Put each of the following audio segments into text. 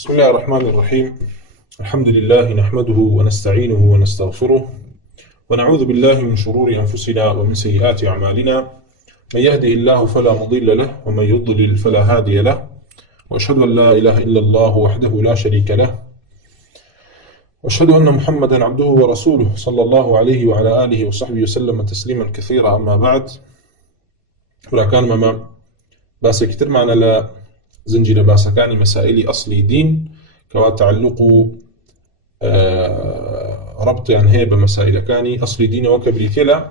بسم الله الرحمن الرحيم. الحمد لله نحمده ونستعينه ونستغفره ونعوذ بالله من شرور أنفسنا ومن سيئات أعمالنا. من يهده الله فلا مضل له ومن يضلل فلا هادي له، وأشهد أن لا إله إلا الله وحده لا شريك له، وأشهد أن محمدا عبده ورسوله صلى الله عليه وعلى آله وصحبه وسلم تسليما كثيرا. أما بعد، وراكان مما باسي كتير معنا لزنجير باسكاني مسائل أصلي دين كوا تعلق ربط يعني هي بمسائل كاني أصلي دين وكبريتيلا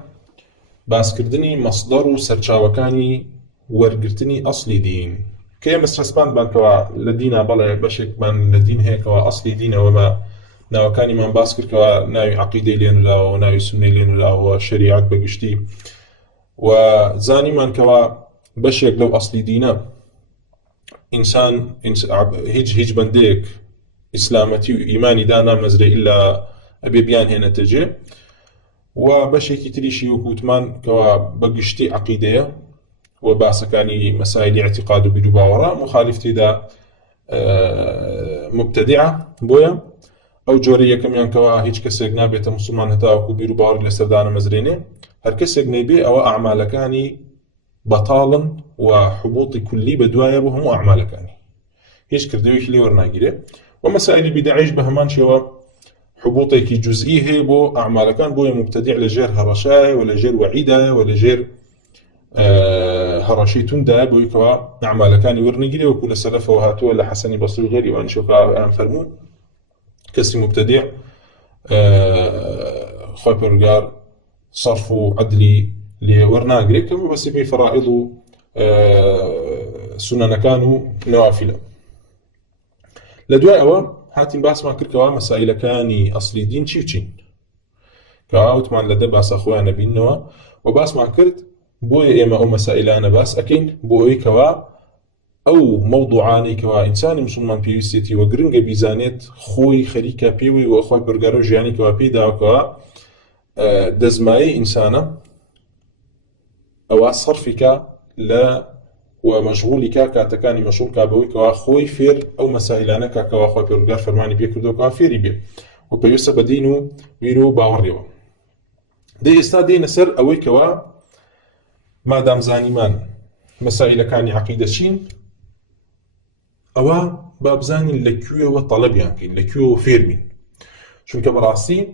باسكردني مصدر سرچاوكاني ورقرتني أصلي دين كي مسترسبان بان كوا لدينا بلا بشك بان لدين هي كوا أصلي دين وما ناوكاني من باسكر كوا ناوي عقيدة لين لا وناوي سنة لين لا وشريعة بقشتي وزاني من كوا بشك لو أصلي دينا إنسان هيج بنديك إسلامتي وإيماني دانا مزري إلا أبي بيان هنا تجي وبشيكي تريشي وكوتمان كوا بقشتي عقيدة وباسكاني مسائل اعتقاد بدو باورا مخالفتي دا مبتدعة بويا أو جورية كميان كوا هيج كسيق نابية مسلمان هتاوكو بيرو باور لسردانا مزريني هر كسيق نيبي أو أعمالكاني بطالا وحبوط كلي بدوايا بهم أعمالكاني هيج كردويك لي ورناقيري ومسائل بدعيش بهمان شوا حبوطيكي جزئيه بو أعمالكان بو مبتدع لجير هرشاي ولا جير وعيدة ولا جير هرشيتون دا بو يكوا أعمالكان ورناقيري وكل سلفة وهاتو ولا حسني بصري غيري وانشوكا أنفرمو كسي مبتدع خوي برقار صرفو عدلي لورناقيري كما بس في فرائض سنن كانوا نوافل لدواء أوا هاتين باس ما كركوا مسائل كاني أصلي دين تشين كاوت مان لدى باس أخوانا بينوا وباس ما كرت بوي إما أو مسائل أنا باس أكين بوي كوا أو موضوعاني كوا إنسان مسلمان بيوستي وقرنج بيزانيت خوي خريكا بيوي وأخوي برجارو جاني كوا بيدا وكوا دزماي إنسانة أو صرفك لا ومشغولك كاتكاني مشغول كابوي كوا خوي فير او مسائلانه كوا خوي بيرغار فرماني بيكردو كوا فيري بي وبيوسا بدينو بيرو باوريو دي استادي نسر اوي كوا ما دام زانيمان مسائل كاني عقيده شين او باب زاني لكيو وطلب يعني لكيو فيرمين شون كبراسي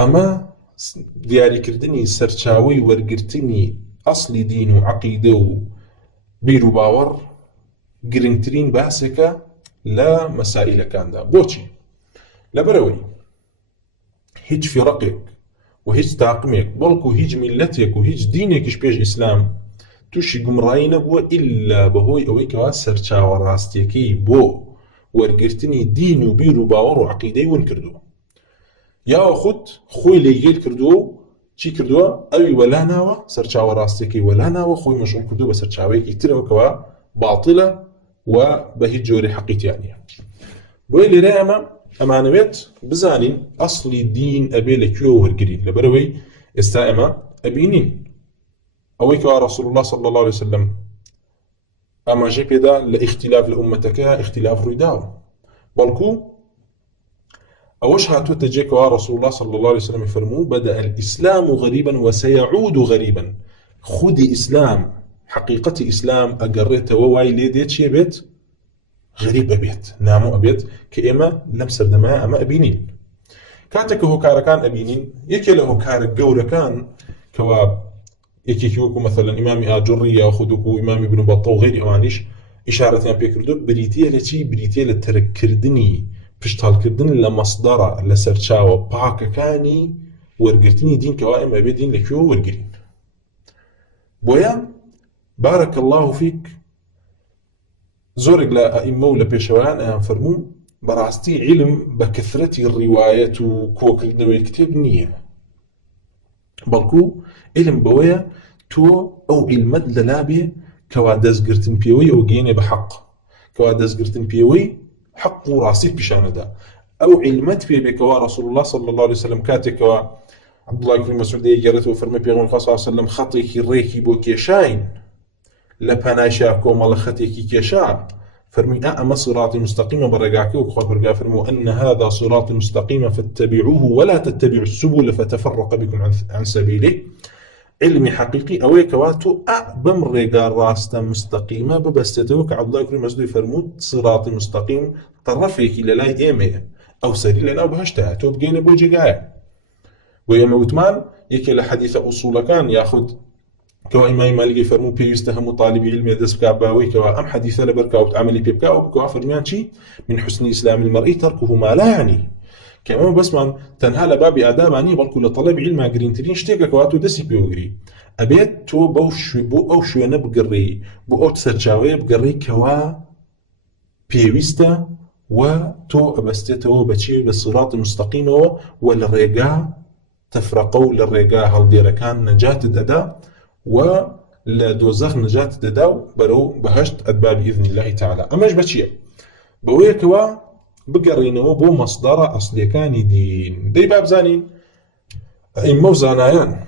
اما دياري كردني سرچاوي ورغرتني اصلي دين وعقيده بيرو باور گرنگترین باسكا لا مسائل كان دا بوشي لبروي هيج فرقك وهيج تاقمك بلكو هيج ملتك وهيج دينك شبيج اسلام توشي قمراين بو الا بهوي اويك واسر وراستيكي بو ورقرتني دين وبيرو باور وعقيدي ونكردو يا خد خوي ليجيل كردو چی کردووە ئەوی وەلاناوە سەرچاوە ڕاستێکی وەلاناوە خۆی مەشغول کردو بە سەرچاوەیەکی ترەوەکەوە باڵتیلە و بە هیچ جۆری حەقیقیان نییە. بۆیە لێرە ئەمانەوێت بزانین ئەسڵی دین ئەبێ لەکوێوە وەرگرین لەبەرەوەی ئێستا ئێمە ئەبینین ئەوەی کەوا ڕەسوول الله صلی الله عليه وسلم ئاماژەی پێدا لە ئیختیلاف لە ئوممەتەکە ئیختیلاف ڕوویداوە بەڵکو أوش هاتو تجيكوا رسول الله صلى الله عليه وسلم يفرمو بدأ الإسلام غريبا وسيعود غريبا خدي إسلام حقيقة إسلام أقريت وواي ليديت شي بيت غريب أبيت نامو أبيت كإما لم سردما أما أبينين كاتك هو كاركان أبينين يكي له كارك قورة كان كوا يكي كيوكو مثلا إمام آجرية وخدوكو إمام ابن بطة وغير أوانيش إشارة بيكردو بريتية لتي بريتية لتركردني پشتالکردن لە مەصدەرە لە سەرچاوە پاکەکانی وەرگرتنی دین کەوا ئێمە ئەبێ دین لەکوێوە وەرگرین. بۆیە بارەک الله فیک زۆرێک لە ئەئیمە و لە پێشەوەیان ئەیان فەرموو بەڕاستی عیلم بە کەثرەتی ڕیوایەت و کۆکردنەوەی کتێب نییە، بەڵکو عیلم بەوەیە تۆ ئەو عیلمەت لەلا بێ کەوا دەستگرتن پێوەی ئەو گەیەنێ بە حەق کەوا دەستگرتن پێوەی حق وراسيك بشاندا أو علمت في بكوا رسول الله صلى الله عليه وسلم كاتكوا عبد الله بن مسعود يجرته فرمى بيغمبر صلى الله عليه وسلم خطيك ريكي بوكيشاين لپناشا كومال خطيكي كيشا فرمي أما صراطي مستقيما برقاكي وخوي برقا فرمو أن هذا صراطي مستقيما فاتبعوه ولا تتبعوا السبل فتفرق بكم عن سبيله. علمي حقيقي أوي كواتو أبم رقا راستا مستقيمة ببستتوك عبد الله كريم مسدوي فرمود صراطي مستقيم طرفيك للاي إيمي أو سري لنا بهشتها توب جينا بوجي قاية ويوم وثمان يكي لحديث أصول كان ياخد كوا إمام مالكي فرمو بيستهم طالب علم يدس كعباوي كوا أم حديثة لبركة وتعملي بيبكا وبكوا فرميان شي من حسن إسلام المرء تركه ما لا يعني كمان بس من تنها لباب آداب عني بل كل طالب علم قرينترين شتيك كواتو دسي بيوغري أبيت تو بو أو شو نبقري بو أو تسرجاوي بقري كوا بيوستا وتو أبستتو بشي بالصراط المستقيم والرقا تفرقوا للرقا هالديركان نجاة الددا ولدوزخ نجاة الددا برو بهشت أدبا بإذن الله تعالى. أماش بشي بويا كوا بقرينو بو مصدر أصلي كان دين دي باب زانين إمو زانايان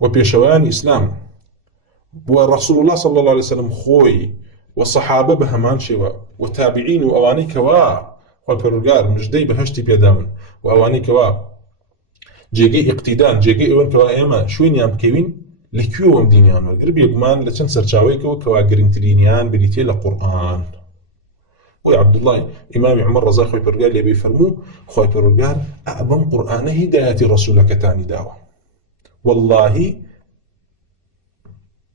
وبيشوان إسلام ورسول الله صلى الله عليه وسلم خوي والصحابة بهمان شوا وتابعين وأواني كوا وبرقار مجدي بهشتي بيدامن وأواني كوا جيجي اقتدان جيجي اون كوا ايما شوين يام كيوين لكيو ام دينيان وقرب يقمان لچن سرچاوي كوا قرنترينيان بريتي لقرآن وعبد الله إمام عمر رضا خوي برقار اللي بيفرمو خوي برقار أعظم قرآن هداية رسولك تاني داوة والله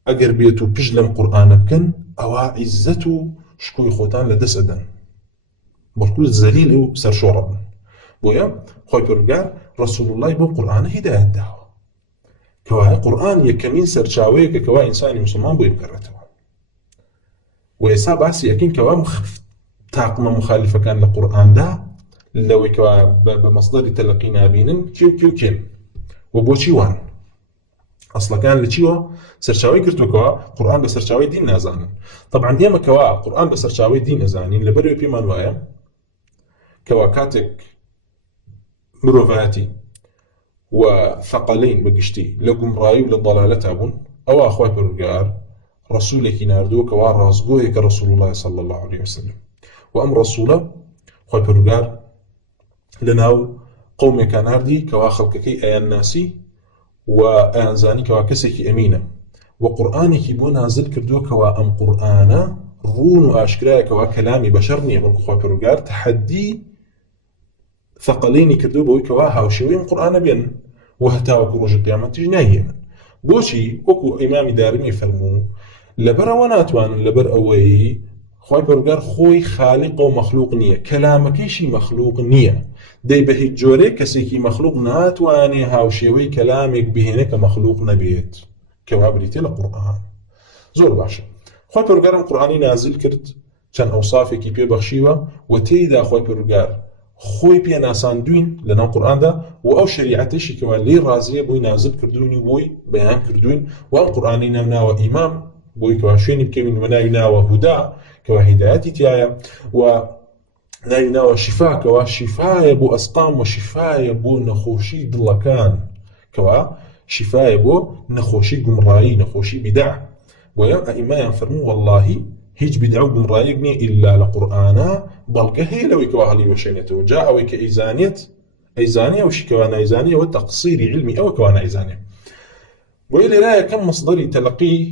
أقر بيتو بجلم قرآن بكن أو عزتو شكوي خوتان لدس أدن بالكل الزليل أو سرشورب بويا خوي برقار رسول الله بو قرآن هداية داوة كوا قرآن يكمين سرشاوي كوا إنساني مسلمان بو يبكرته ويسا باسي أكين كوا طاقم مخالفة كان للقرآن ده لو كوا بمصدر تلقينا بينن كيو كين وبوشي وان أصلا كان لتشيو سرشاوي كرتو كوا قرآن بسرشاوي دين نازانن طبعا ديما كوا قرآن بسرشاوي دين نازانين لبريو بيمان وايا كوا كاتك مروفاتي وثقلين بقشتي لقم رايو للضلالة أبون أو أخوي برقار رسولك ناردو كوا رازقوه كرسول الله صلى الله عليه وسلم وأم رسوله خوي برقار لناو قومي كاناردي كوا خلقكي أيان ناسي وأيان زاني كوا كسيكي أمينة وقرآنك بو نازل كردو كوا أم قرآنا رون وأشكراء كوا كلامي بشرني أمر خوي برقار تحدي ثقليني كردو بوي كوا هاوشوين قرآن بين وهتاو كروج القيامة تجناهيا بوشي وكو إمام دارمي فرمو لبر وناتوان لبر أوي خوي برقار خوي خالق ومخلوق نية كلامك شي مخلوق نية دي بهي جوري كسيكي مخلوق ناتواني هاوشيوي كلامك بهنك مخلوق نبيت كوابريتي لقرآن زور باشا خوي برقار القرآني نازل كرت كان أوصافك بيه بخشيوة وتيدا خوي برقار خوي بيه ناساندوين لنا القرآن ده وأو شريعتشي كوان لي رازية بوي نازل كردوني بوي بيان كردوين والقرآني ناوى إمام بوي كواشيني بكوين وناوى هدى كوا هدايتي تيايا وناوى شفاء كوا شفاء بو أسقام وشفاء بو نخوشي دلكان كوا شفاء بو نخوشي قمرائي نخوشي بدع ويا إما ينفرمو والله هيج بدعو قمرائي إلا لقرآنا بلك هي لو كواهلي وشينته جاء ويك إيزانية وش كوانا إيزانية وتقصير علمي أو كوانا إيزانية وإلى لا كم مصدري تلقي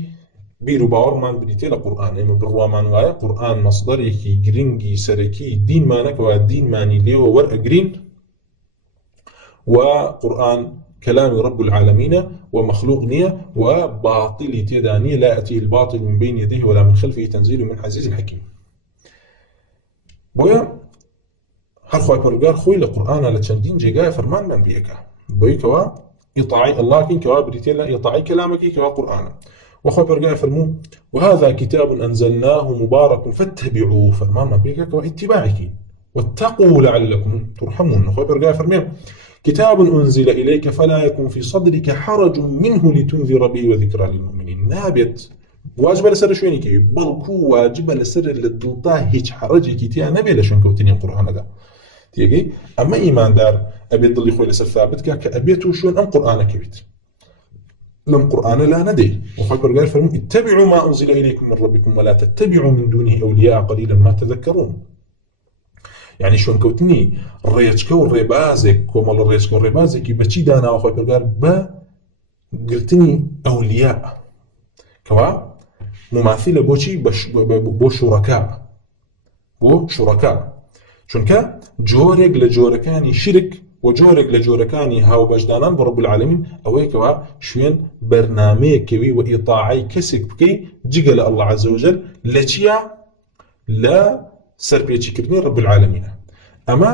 بيرو باورمان بديتي لقرآن إما بروامان وايا قرآن مصدري كي جرينجي سركي دين مانك والدين ماني ليو ورق جرين وقرآن كلام رب العالمين ومخلوق نية وباطل تدانية لا يأتيه الباطل من بين يديه ولا من خلفه تنزيل من عزيز حكيم بويا هل خوي برقار خوي لقرآن لتشندين جيجايا فرمان من بيكا بوي كوا يطاعي الله كين كوا بريتيلا يطاعي كلامك كوا قرآن وخوي برقار فرمو وهذا كتاب أنزلناه مبارك فاتبعوه فرمان من بيكا كوا اتباعك واتقوا لعلكم ترحمون خوي برقار فرمو كتاب أنزل إليك فلا يكون في صدرك حرج منه لتنذر به وذكرى للمؤمنين نابت واجب لسر شويني كي بلكو واجب لسر للدلطة هيج حرجك تيا نبي لشون كوتيني القرآن ده تيجي أما إيمان دار أبي ضل خوي لسر ثابت كأبيتو شون أم قرآن كبيت لم قرآن لا ندي وخوي برقال فرمو اتبعوا ما أنزل إليكم من ربكم ولا تتبعوا من دونه أولياء قليلا ما تذكرون. يعني شون كوتني الريتشكو الريبازك ومال الريتشكو الريبازك بچي دانا وخوي برقال با قلتني أولياء كوا مماثلة بوشي بو شركاء بو شركاء چونکە جۆرێک لە جۆرەکانی شرک و جۆرێک لە جۆرەکانی هاوبەشدانان بە رب العالمین ئەوەیەکەوە شوێن بەرنامەیەکەوی و ئیطاعەی کەسێک بکەی جگە لە الله عز وجل لە چیە؟ لە سەرپێچیکردنی رب العالمینە. ئەمە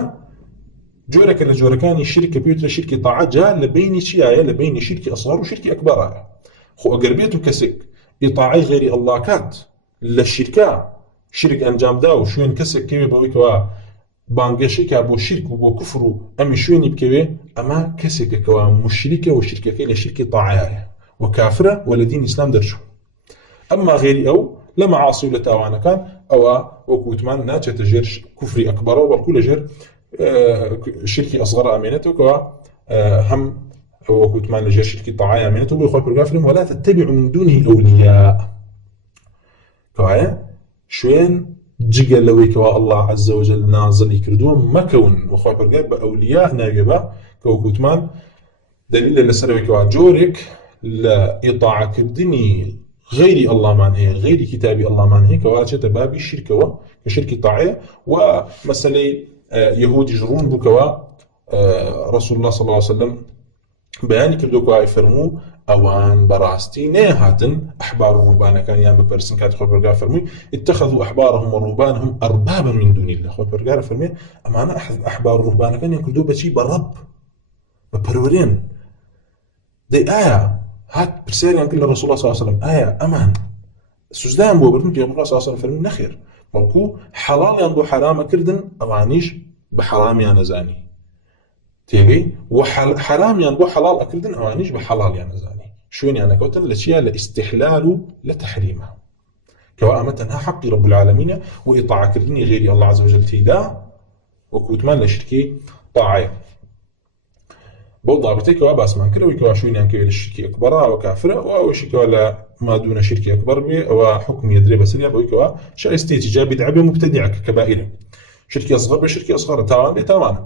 جۆرێکە لە جۆرەکانی شرکە پێوترە شرکی طاعە، جا لە بینی چیایە؟ لە بینی شرکی ئەصغەر و شرکی ئەکبەرایە. خۆ ئەگەر بێت و کەسێک ئیطاعەی غێری ئەڵڵا کات لە شرکە شرک ئەنجامدا و شوێن کەسێک کەوێ بەوەیکەوە بانگەشێکا بۆ شرک و بۆ کوفر و ئەمی شوێنی بکەوێ، ئەمە کەسێکەکەوە مشریکە و شرکەکەی لە شرکی طاعەیە و کافرە و لە دین ئیسلام دەرچوو. ئەمما غێری ئەو لە مەعاسی و لە تاوانەکان ئەوە وەکو وتمان ناچێتە ژێر کوفری ئەکبەرەوە، بەڵکو لە ژێر شرکی ئەصغەر ئامێنێتەوە هەم وەکو وتمان لە ژێر شرکی طاعەیە ئامێنێتەوە. بۆی خۆی پەروەردگار فەرمێ وەلا تتبعوا من دونه ئەولیا، کەوایە شوێن جگە لەوەیکەوە الله عز وجل نازلی کردووە مەکەون و خۆی پەروەردگار بە ئەولیا ناوێ بە، کە وەکو وتمان دلیلە لەسەرەوەیکەوە جۆرێک لە ئیطاعەکردنی غيري الله مان هي غيري كتابي الله مان هي كواجه بابي شركوا كشركة طاعية ومثلا يهودي جرون بكوا رسول الله صلى الله عليه وسلم بياني كردوكوا يفرموا اوان براستي نهاتن احبار الرهبان كان يان ببرسن كانت خو برغا فرمي اتخذوا احبارهم ورهبانهم اربابا من دون الله. خو برغا فرمي اما انا احبار الرهبان كان يكردو بشي برب ببرورين دي هات برسالة كل الرسول الله صلى الله عليه وسلم أمان سجدان بو برمجي الله صلى الله عليه وسلم فرمي نخير بلكو حلال ينبو حرام كردن أوانيش بحرام ينزاني تيجي وحرام ينبو حلال أكردن أوانيش بحلال ينزاني شوين يعني كوتن لشياء لاستحلال لتحريمه كوامتها حق رب العالمين وإطاعة كردني غير الله عز وجل تيدا وكوتمان لشركي طاعية بۆ ضابطێکەوە باسمان کردەوەی کەوا شوێنیان کەوێت لە شرکی ئەکبەرە ئەوە کافرە و ئەوەشێکەوە لە مادوونە شرکی ئەکبەر بێ ئەوە حکمی ئەدرێ بەسەریا بەوەیکەوە شایستێتی جا بیدعە بێ مبتەدیعە کە کەبائیرە. شرکی ئەصغەر بێ شرکی ئەصغەرە، تاوان بێ تاوانە.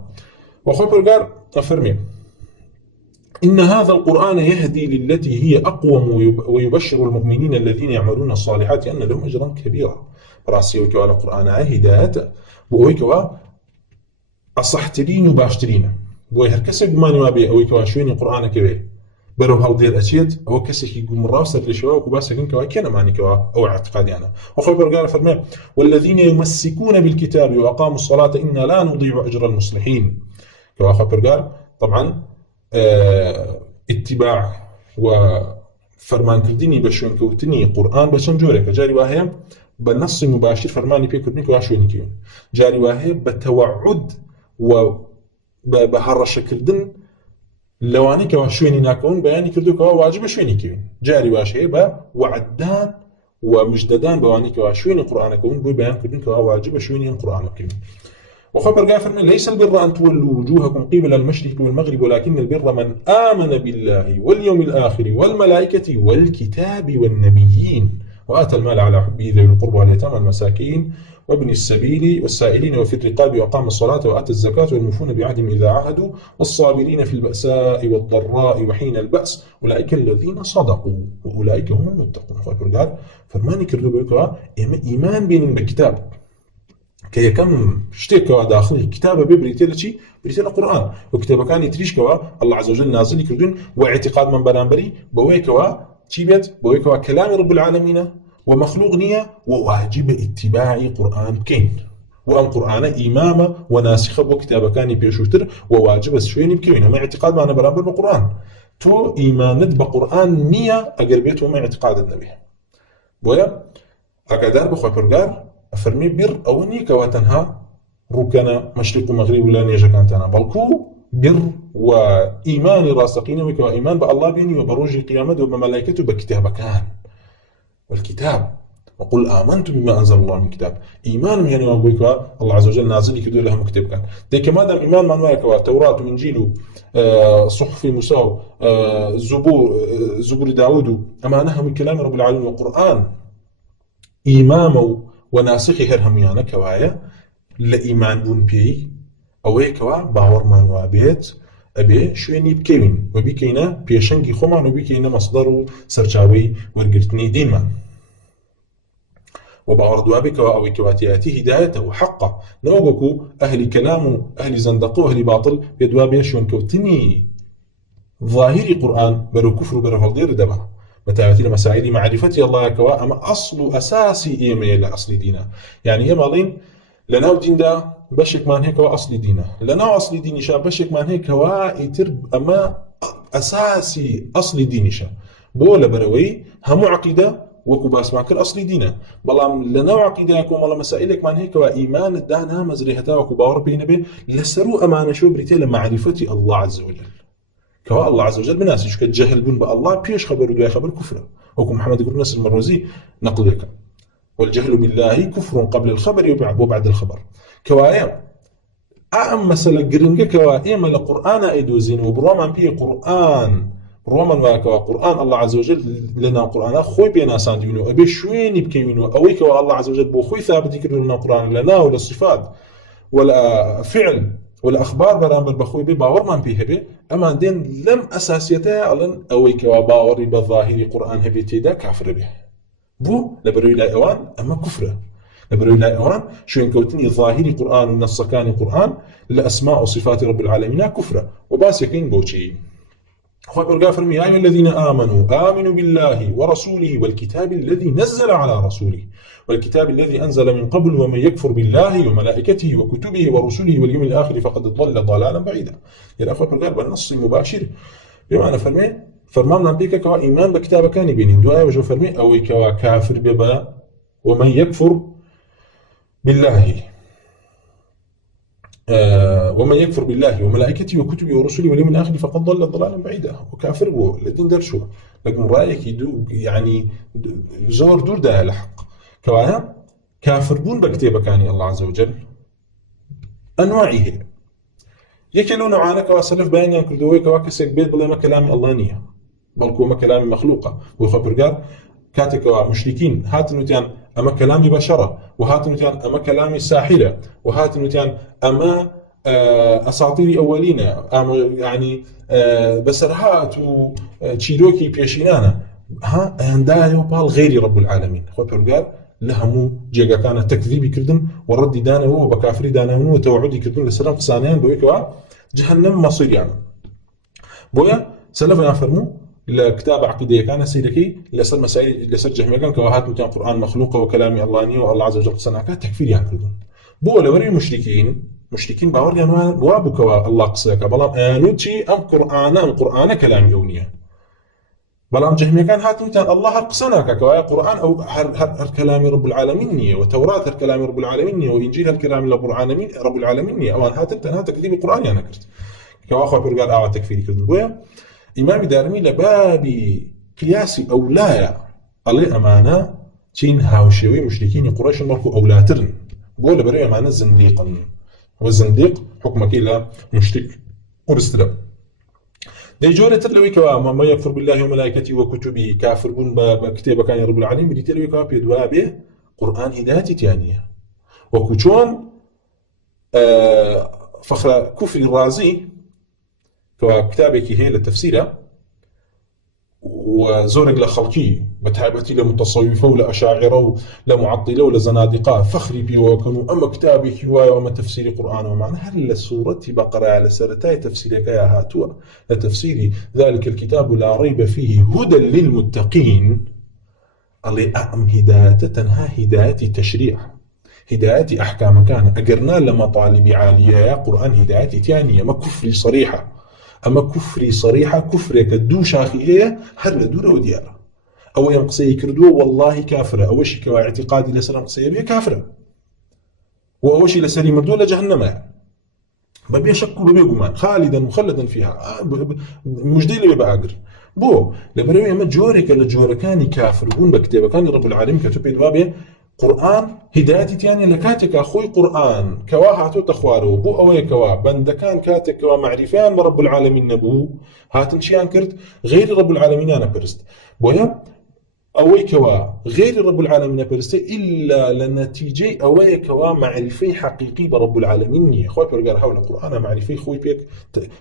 وخۆی پەروەردگار ئەفەرمێ إن هذا القرآن يهدي للتي هي أقوم ويبشر المؤمنين الذين يعملون الصالحات أن لهم أجرا كبيرا. راسي وكوا القرآن هداية بويكوا أصحترين وباشترين بۆی هەر کەسێک گومانی وابێ ئەوەی کەوا شوێنی قورئانەکەوێ بەرەو هەڵدێر ئەچێت ئەوە کەسێکی گومڕاو سەر لێشەوە وەکو باسەکەن کەوا کێ نەمانیکەوە ئەو اعتقادیانە. وخۆی پەروەردگار فەرمێ والذين يمسكون بالكتاب وأقاموا الصلاة إنا لا نضيع أجر المصلحين. كوا خۆی پەروەردگار طبعا اتباع وفرمانکردنی بە شوێنکەوتنی قورئان بە چەند جۆرێکە. جاری وا هەیە بە نەسی مباشر فەرمانی پێکردنی کەوا شوێنی کەوێن، جاری وا هەیە بە تەوەعود و بە هەڕەشەکردن لەوانەی کەوا شوێنی ناکەون بەیانی کردوکەوە واجبە شوێنی کەوێن، جاری واش هەیە بە وعددان و مژدەدان بەوانەی کەوا شوێنی قورئانەکەون بۆی بەیانکردن کەوا واجبە شوێنی قورئانە بکەون. وخۆی پەروەردگار فەرمێ ليس البر أن تولوا وجوهكم قبل المشرق والمغرب ولكن البر من آمن بالله واليوم الآخر والملائكة والكتاب والنبيين وآتى المال على حبه ذوي القربى واليتامى والمساكين وابن السبيل والسائلين وفي الرقاب وأقام الصلاة وآتى الزكاة والموفون بعهدهم إذا عاهدوا والصابرين في البأساء والضراء وحين البأس أولئك الذين صدقوا وأولئك هم المتقون. خۆی پەروەردگار فەرمانی کردو بۆیکەوە ئێمە ئیمان بێنین بە کتاب کە یەکەم شتێکەوە داخلی کتابە بێ بریتێ لە چی؟ بریتێ لە قورئان و کتێبەکانی تریشکەوە الله عز وجل نازلی کردوون و اعتقادمان بەرامبەری بەوەیەکەوە چی بێت؟ بەوەیەکەوە کەلامی رب العالمینە ومخلوق نية وواجب اتباع قرآن بكين وأم قرآن إمامة وناسخة وكتابة كان بيشوتر وواجب شويني بكين ما اعتقاد معنا برامبر بالقرآن تو إيمانت بقرآن نية أقربيت وما اعتقاد النبي بويا أقدر بخوي برقار أفرمي بر أو نيك وتنها ركنا مشرق ومغرب ولا نيجا كانتنا بلكو بر وإيمان راسقين وكوا إيمان بالله بيني وبروج القيامة وبملائكته بكتابة كان والكتاب وقل آمنت بما أنزل الله من كتاب إيمان يعني وابوك الله عز وجل نازل كدو لهم كتاب كان ديك ما دام إيمان من وياك توراة وإنجيل صحف موسى زبور داود أما أنها من كلام رب العالمين والقرآن إمام وناسخ هرهم يعني كوايا لإيمان بون بي أوي كوا باور من وابيت أبي شويني بكين وبكينا بيشنجي خمان وبكينا مصدر سرچاوي ورقرتني ديما وباور دوابك أو كواتياتي هدايته حقه نوغكو أهل كلام أهل زندقو أهل باطل يدوابي شون كوتني ظاهري قرآن برو كفر برو هالدير دبا متاعتي لمساعدي معرفتي الله كوا أما أصل أساسي إيمي لأصل دينا يعني هي مالين لناو دين دا بشك مان هيك أصل دينا لناو أصل ديني شا بشك مان هيك يترب أما أساسي أصل ديني شا بولا بروي هم عقيدة وكو باس معكر أصلي دينا بلام لنوع عقيدة يكون والله مسائلك من هيك وإيمان الدانا مزريهتا وكو باور بينا به لسروا أمانة شو بريتي لمعرفتي الله عز وجل كوا الله عز وجل بناس يشكل جهل بون بالله بيش خبر ودوي خبر كفر وكو محمد يقول ناس المروزي نقل لك والجهل بالله كفر قبل الخبر وبعد الخبر كوايا أم مسألة جرينجا كوايا ما القرآن أيدوزين وبروما بيه قرآن روما واكوا قرآن الله عز وجل لنا قرآن خوي بينا ساندينو أبي شوين يبكينو أويك الله عز وجل بو خوي ثابت يكرر لنا قرآن لنا ولا الصفات ولا فعل ولا أخبار برامبر بخوي بي باور من بيه بي أما دين لم أساسيتها ألن أويك وباوري بظاهر قرآن هبي تيدا كافر به بو لبروي لا أوان أما كفره لبروي لا أوان شو ينكوتني ظاهري قرآن ونص كان قرآن لأسماء وصفات رب العالمين كفره وباس يكين بوشي خبر فرمي يا أيها الذين آمنوا بالله ورسوله والكتاب الذي نزل على رسوله والكتاب الذي أنزل من قبل ومن يكفر بالله وملائكته وكتبه ورسله واليوم الآخر فقد ضل ضلالا بعيدا يا أخوة بالغير بالنص مباشر بمعنى فرمامنا بيك كوا إيمان بكتاب كان بينهم دعاء وجو فرمي أو كوا كافر ببا ومن يكفر بالله ومن يكفر بالله وملائكته وكتبه ورسله واليوم الآخر فقد ضل ضلالا بعيدا وكافر بو الذين درشوا لكن رأيك يدو يعني زور دور ده الحق كواها كافر بون بكتابة كان الله عز وجل أنواعه يكلون معانا كوا سلف بيان ينكردوه كوا كسيك بيت بلا ما كلام الله نية بل كوا ما كلام مخلوقة وخبر قال كاتك مشركين هات نتيان أما كلامي بشرة وهات نتيان أما كلامي ساحرة وهات نتيان أما أساطير أولين أما يعني بسرهات وتشيدوكي بيشينانا ها أندايو بال غير رب العالمين خبر قال لهمو جيغا كان تكذيبي كردن والرد دانا هو بكافري دانا منو وتوعدي كردن لسلام قصانيان بويكوا جهنم مصير يعني بويا سلفنا فرمو الكتاب عقيدة كان سيدكي لسر مسائل لسر جهمي كان كواهات متان قرآن مخلوقة وكلامي الله ني والله عز وجل صنعك تكفير يعني كردون بولا وري مشركين باور يعني وابك الله قصيك بلام انوتي ام قرآن كلامي اونيه بلام جهمي كان هات متان الله قصناك كوايا قرآن او هر كلام رب العالمين نيه وتوراة هر كلام رب العالمين نيه وانجيل هر كلام رب العالمين نيه اوان هات تكذيب القرآن يعني كرت كواخو برغال اوا تكفير كردون بويا إمام دارمي لبابي قياسي أولايا علي أمانة تين هاوشيوي مشركين قريش المركو أولاترن بقول بري أمانة زنديقا والزنديق حكمك إلى مشرك ورستلم دي جورة تلوي كوا ما يكفر بالله وملائكته وكتبه كافر بون بكتابة كان رب العالمين بدي تلوي كوا بيدوابه قرآن هداية تانية وكتون فخر كفر الرازي كتابك هي للتفسير وزورق لخلقي متعبتي لمتصوفة ولا أشاعرة ولا معطلة ولا زنادقة فخري بي وكانوا أما كتابك هواية وما تفسير القرآن ومعنى هل لسورة بقرة على سرتاي تفسيرك يا هاتوا لتفسيري ذلك الكتاب لا ريب فيه هدى للمتقين اللي أعم هداية تنهى هداية تشريع هداية أحكام كان أقرنا لما طالب عالية يا قرآن هداية تانية ما كفري صريحة أما كفري صريحة كفرك الدو شاخئية هل دورة وديارة أو ينقصي كردوه والله كافرة أو شيء كوا اعتقادي لسر نقصي بيه كافرة وأو شيء لسري مردوه لجهنم ببي شك وببي جمان خالدا مخلدا فيها مجدي لي بأجر بو لبروي ما جورك لجوركاني كافر بون بكتابة كان رب العالمين كتب دوابه قرآن هدايتي يعني لكاتك أخوي قرآن كواهاتو تخوارو بو أوي كوا بند كان كاتك كوا معرفان برب العالمين نبو هاتن شيان كرت غير رب العالمين أنا برست بويا أوي كوا غير رب العالمين برستي إلا لنتيجة أوي كوا معرفي حقيقي برب العالمين خوي برجع حول القرآن معرفي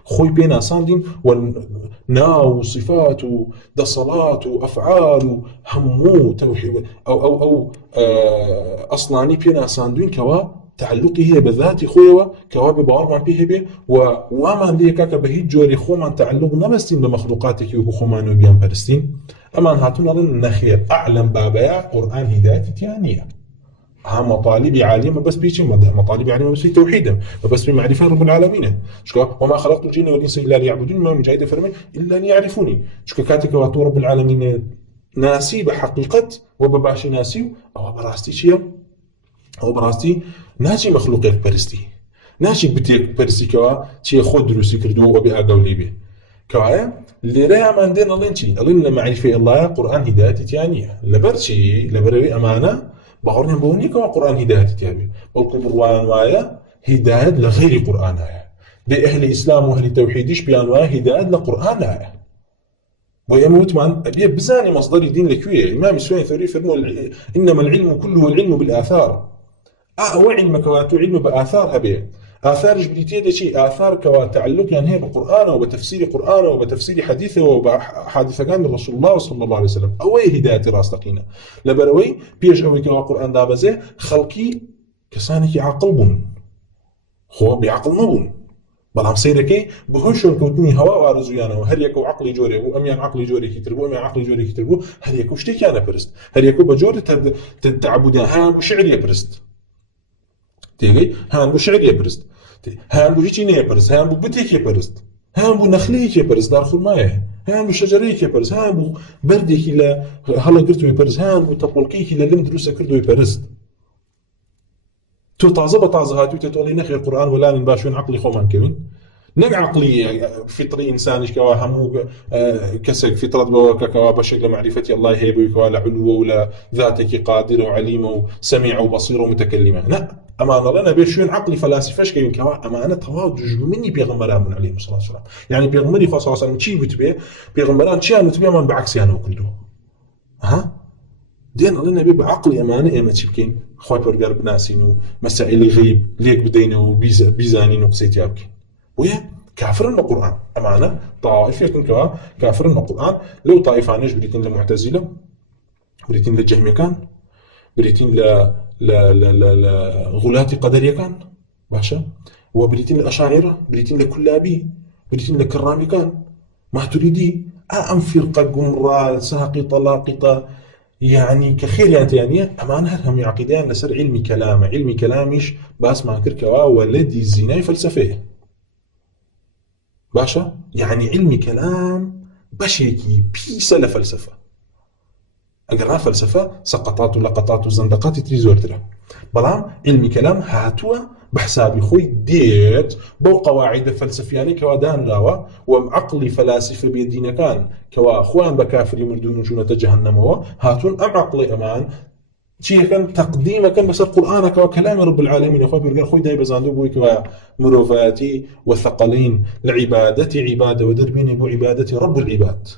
خوي بينا صاندين وناو صفات ده صلاة وأفعال همو توحيد أو أصلاني بينا صاندين كوا تعلقي هي بذات خويوا كوا ببار ما بيه به وما ليك كبهيج جوري خو من تعلق نمستين بمخلوقاتك وخو ما نبيان برستين أما هاتون أظن نخير أعلم بابا قرآن هداية تيانية ها مطالب عالية بس بيجي مطالب عالية بس في توحيدا بس بمعرفة رب العالمين شكا وما خلقت الجن والإنس إلا ليعبدون ما مجاهد فرمي إلا ليعرفوني شكا كاتك واتو رب العالمين ناسي بحقيقة وبباشي ناسي أو براستي شيء أو براستي ناجي مخلوقك برستي ناجي بتيك برستي كوا شيء خود دروسي كردو وبها قولي به كوايا اللي رايح من دين الله نشي الله معرفة الله قرآن هداية تيانية لبرشي لبروي أمانة بحورنا بوني كوا قرآن هداية تيانية بلكو بروان وايا هداية لغير قرآن آية دي أهل الإسلام وأهل التوحيدش بيان وايا هداية لقرآن آية ويموت من أبي بزاني مصدر دين لكوية إمام سفيان الثوري فرمو إنما العلم كله العلم بالآثار علم كواتو علم بآثار هبيه آثار جبريتية ده شيء آثار كوا تعلق يعني هي بقرآن وبتفسير قرآن وبتفسير حديثه وبحادثة كان رسول الله صلى الله عليه وسلم أوي هداية راستقينا لبروي بيج أوي كوا قرآن دابزه خلقي كسانك عقل بون هو بعقل نبون بلام سيركي بهوشون كوتني هواء وارزويانا وهل يكو عقلي جوري وأميان عقلي جوري كتربو أميان عقلي جوري كتربو هل يكو شتيك أنا برست هل يكو بجوري تعبدان هان وشعر يبرست تيجي هان بو شعر يبرست هان بو هيجي يبرست هان بو بتيك يبرست هان بو نخليك يبرست دار خرمايه هان بو شجريك يبرست هان بو بردك إلى هلا قرتو يبرست هان بو تقولكيك إلى لم دروسة كردو يبرست تو تعزب هاتو تتولي نخي القرآن ولا نباشون عقلي خومان كمين نق عقلي فطري إنسانش كوا همو كسك فطرة بوكا كوا بشكل معرفة الله هيبو كوا لعلو ولا ذاتك قادر وعليم وسميع وبصير ومتكلمة لا أما لنا بيشون عقلي فلاسفش كيين كوا أما أنا تواضع مني بيغمران عليه الصلاة والسلام يعني بيغمري صلى الله عليه وسلم شيء بتبيه بيغمران شيء أنا تبيه من بعكس يعني وكله ها دين الله نبي بعقلي أمانة ما تشبكين خوي برجر بناسين ومسائل غيب ليك بدينا وبيزانين وقسيت يابكين ويا كافر القرآن أمانة طائفة كوا كافر القرآن لو طائفة نج بريتين لمعتزلة بريتين للجهمية كان بريتين ل غلاة قدرية كان باشا وبريتين للأشاعرة بريتين لكلابي بريتين لكرامي كان ما تريدي أم فرقة قمرة ساقطة لاقطة يعني كخير يعني أمانة هم يعقدان لسر علمي كلامش باس ما كركوا ولدي الزنا فلسفة باشا يعني علمي كلام بشيكي بيسا لفلسفة أقرأ فلسفة سقطات ولقطات وزندقات تريزور ترى بلام علمي كلام هاتوا بحسابي خوي ديت بو قواعد فلسفياني كوا دان راوا وعقلي فلاسفة بيدينا كان كوا أخوان بكافر يمردون جونة جهنم هو هاتون أم عقلي أمان شيء كان تقديمه كان بس القرآن كوا كلام رب العالمين أخوي بيرجع خوي داي بزاندو بوي كوا مروفاتي وثقلين لعبادتي عبادة ودربيني بو عبادتي رب العباد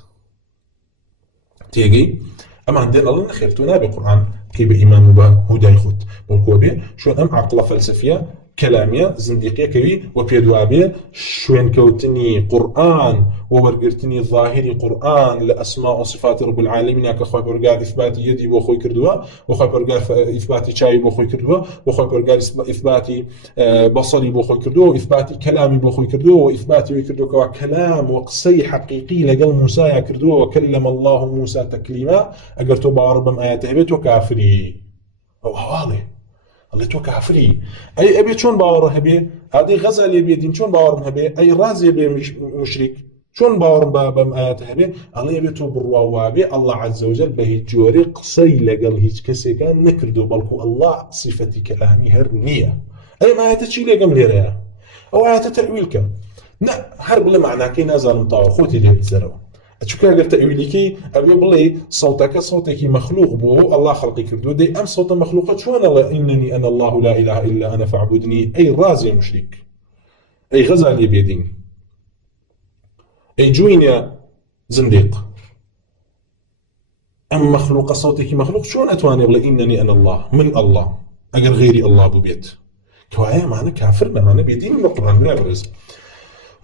تيجي أما عندنا الله نخيرتنا بقرآن كي بإيمان وبا هداي خد بالكوبي شو أم عقلة فلسفية كلامية زنديقية كوي وبيدوابية شوين كوتني قرآن وورقرتني ظاهري قرآن لأسماء وصفات رب العالمين ياك أخوي برقار إثبات يدي بوخوي كردوا وأخوي برقار إثبات شاي بوخوي كردوا وأخوي برقار إثبات بصري بوخوي كردوا وإثبات كلامي بوخوي كردوا وإثبات كردوا كوا كلام وقصي حقيقي لقل موسى كردوا وكلم الله موسى تكليما أقرتوا بعربم آياته بيت وكافري أو حوالي الله تو كافري أي أبي شون باور هبي هذه غزل يبي دين شون باور هبي أي راز يبي مشرك شون باور بام آيات هبي الله يبي تو بالروابي الله عز وجل به جوري قصي لقال هيك كسي كان نكردو بالكو الله صفتي كلامي هرنية أي ما يتشي لقم ليريا أو آية تأويلك نا هرب لما معناكي نازل مطاور خوتي اللي بتزروا أشوف كذا تأويلكي أبي بلي صوتك مخلوق بو الله خلقك كردو دي أم صوت مخلوقات شو أنا إنني أنا الله لا إله إلا أنا فاعبدني أي رازي مشرك أي غزالي بيدين أي جوين يا زنديق أم مخلوق صوتك مخلوق شلون أتواني بلا إنني أنا الله من الله أجر غيري الله ببيت كوايا معنا كافرنا معنا بيدين من القرآن لا برز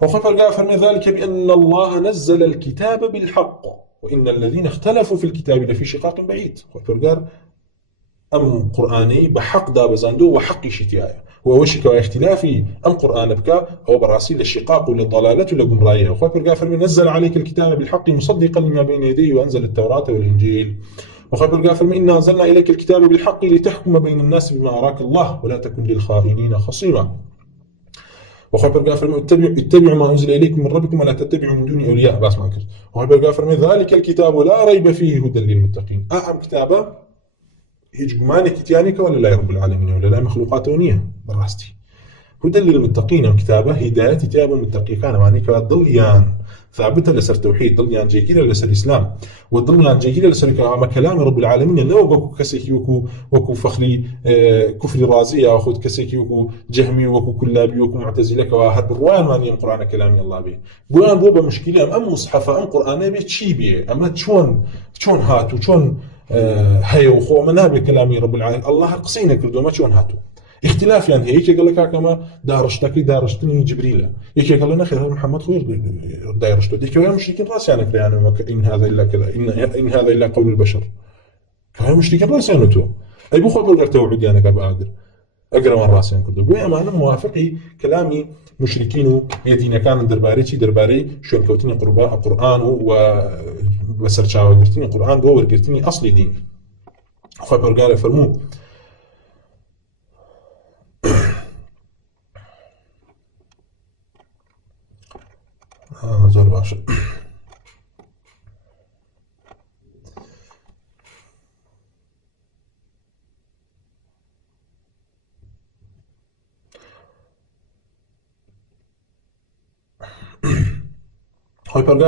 وخبر قافر من ذلك بأن الله نزل الكتاب بالحق وإن الذين اختلفوا في الكتاب لفي شقاق بعيد خبر قال أم قرآني بحق دابزاندو وحق شتيايا هو وشك اختلافي أم قرآن بكا أو براسي للشقاق وللضلالة ولقمرايا وخبر قافر من نزل عليك الكتاب بالحق مصدقا لما بين يديه وأنزل التوراة والإنجيل وخبر قافر من إنا أنزلنا إليك الكتاب بالحق لتحكم بين الناس بما أراك الله ولا تكن للخائنين خصيما وخبر قافر من اتبعوا ما أنزل إليكم من ربكم ولا تتبعوا من دون أولياء باس مانكر وخبر قافر من ذلك الكتاب لا ريب فيه هدى للمتقين أعم كتابه هيج قمانك كتيانك ولا لا يا رب العالمين ولا لا مخلوقاتونية براستي هدى للمتقين وكتابه هداية كتاب المتقين كان معنيك ضليان ثابتة لسر توحيد ضليان جيكيلة لسر إسلام وضليان جيكيلة لسر كلام رب العالمين لو وكو كسيكي وكو فخري كفر رازية وخذ كسيكي وكو جهمي وكو كلابي وكو معتزلك وهاد الروان ماني قرآن كلام الله به قرآن بوبا مشكلة أم مصحفة أم قرآن بيه تشي بيه أما شون هاتو شون هاي وخو منابي كلامي رب العالمين الله قصينا كردو ما شون هاتو اختلاف يعني هيك قال لك كما دارشتني جبريل هيك قال لنا خير محمد خير دارشته ديك يا مشركين راس يعني إن هذا الا كذا إن هذا الا قول البشر كانوا مشركين راس يعني تو اي بو خبر توعد يعني قادر اقرا من راسين كله بما انا موافقي كلامي مشركين يدين كان درباري شو كوتني قرآن وبسرچاو قرتني قرآن بو ورقرتني اصلي دين خبر قال فرمو زور باشا